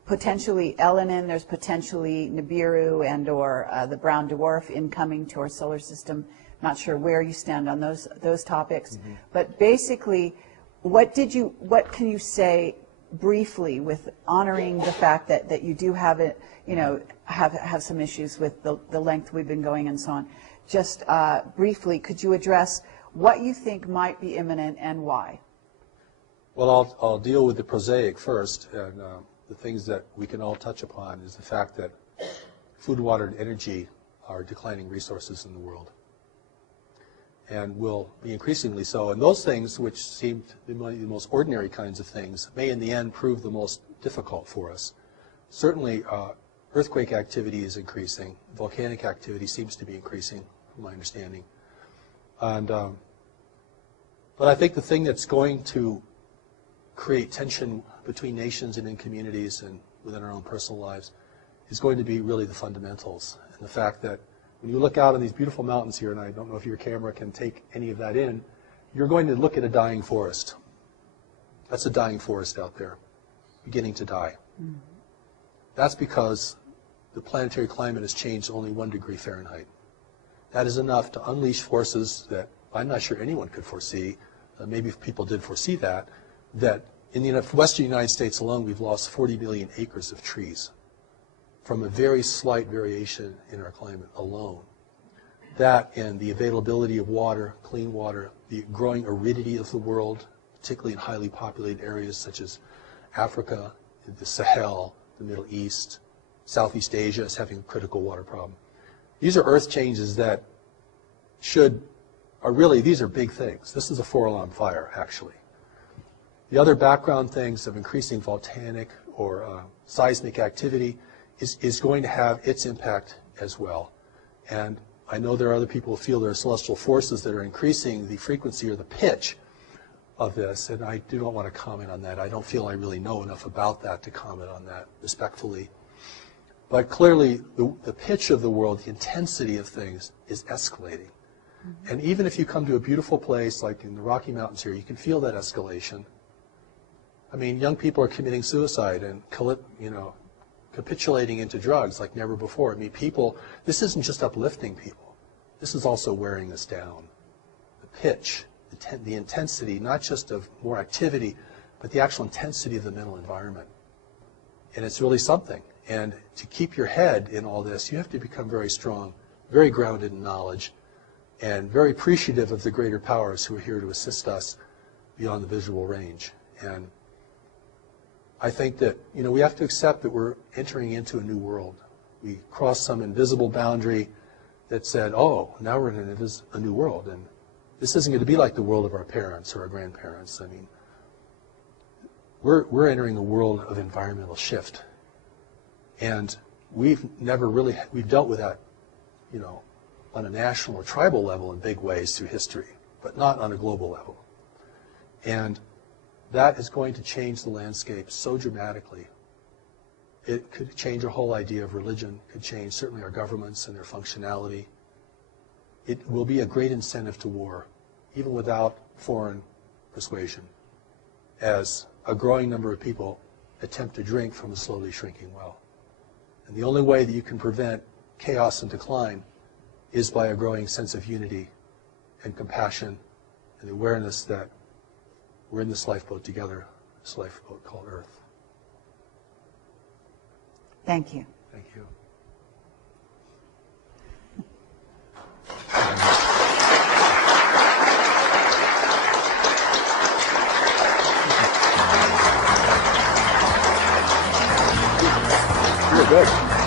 potentially Elenin, there's potentially Nibiru and or the brown dwarf incoming to our solar system. Not sure where you stand on those topics. But basically, what can you say briefly with honoring the fact that you do have it, have some issues with the length we've been going and so on. Just briefly, could you address what you think might be imminent and why? Well, I'll deal with the prosaic first, and the things that we can all touch upon is the fact that food, water, and energy are declining resources in the world, and will be increasingly so. And those things, which seem the most ordinary kinds of things, may in the end prove the most difficult for us. Certainly, earthquake activity is increasing. Volcanic activity seems to be increasing, from my understanding. And but I think the thing that's going to create tension between nations and in communities and within our own personal lives is going to be really the fundamentals. And the fact that when you look out on these beautiful mountains here, and I don't know if your camera can take any of that in, you're going to look at a dying forest. That's a dying forest out there, beginning to die. That's because the planetary climate has changed only 1 degree Fahrenheit. That is enough to unleash forces that I'm not sure anyone could foresee. Maybe if people did foresee that in the western United States alone, we've lost 40 million acres of trees from a very slight variation in our climate alone. That and the availability of water, clean water, the growing aridity of the world, particularly in highly populated areas such as Africa, the Sahel, the Middle East, Southeast Asia is having a critical water problem. These are earth changes that these are big things. This is a 4-alarm fire, actually. The other background things of increasing volcanic or seismic activity is going to have its impact as well. And I know there are other people who feel there are celestial forces that are increasing the frequency or the pitch of this, and I do not want to comment on that. I don't feel I really know enough about that to comment on that respectfully. But clearly, the pitch of the world, the intensity of things is escalating. And even if you come to a beautiful place like in the Rocky Mountains here, you can feel that escalation. I mean, young people are committing suicide and capitulating into drugs like never before. I mean, this isn't just uplifting people. This is also wearing us down. The pitch, the intensity, not just of more activity, but the actual intensity of the mental environment And it's really something. And to keep your head in all this, you have to become very strong, very grounded in knowledge, and very appreciative of the greater powers who are here to assist us beyond the visual range. And I think that, we have to accept that we're entering into a new world. We crossed some invisible boundary that said, oh, now we're in a new world. And this isn't going to be like the world of our parents or our grandparents. I mean, we're entering a world of environmental shift. And we've dealt with that, on a national or tribal level in big ways through history, but not on a global level. And that is going to change the landscape so dramatically. It could change our whole idea of religion, could change certainly our governments and their functionality. It will be a great incentive to war, even without foreign persuasion, as a growing number of people attempt to drink from a slowly shrinking well. And the only way that you can prevent chaos and decline is by a growing sense of unity and compassion and the awareness that we're in this lifeboat together, this lifeboat called Earth. Thank you. Thank you. You're good.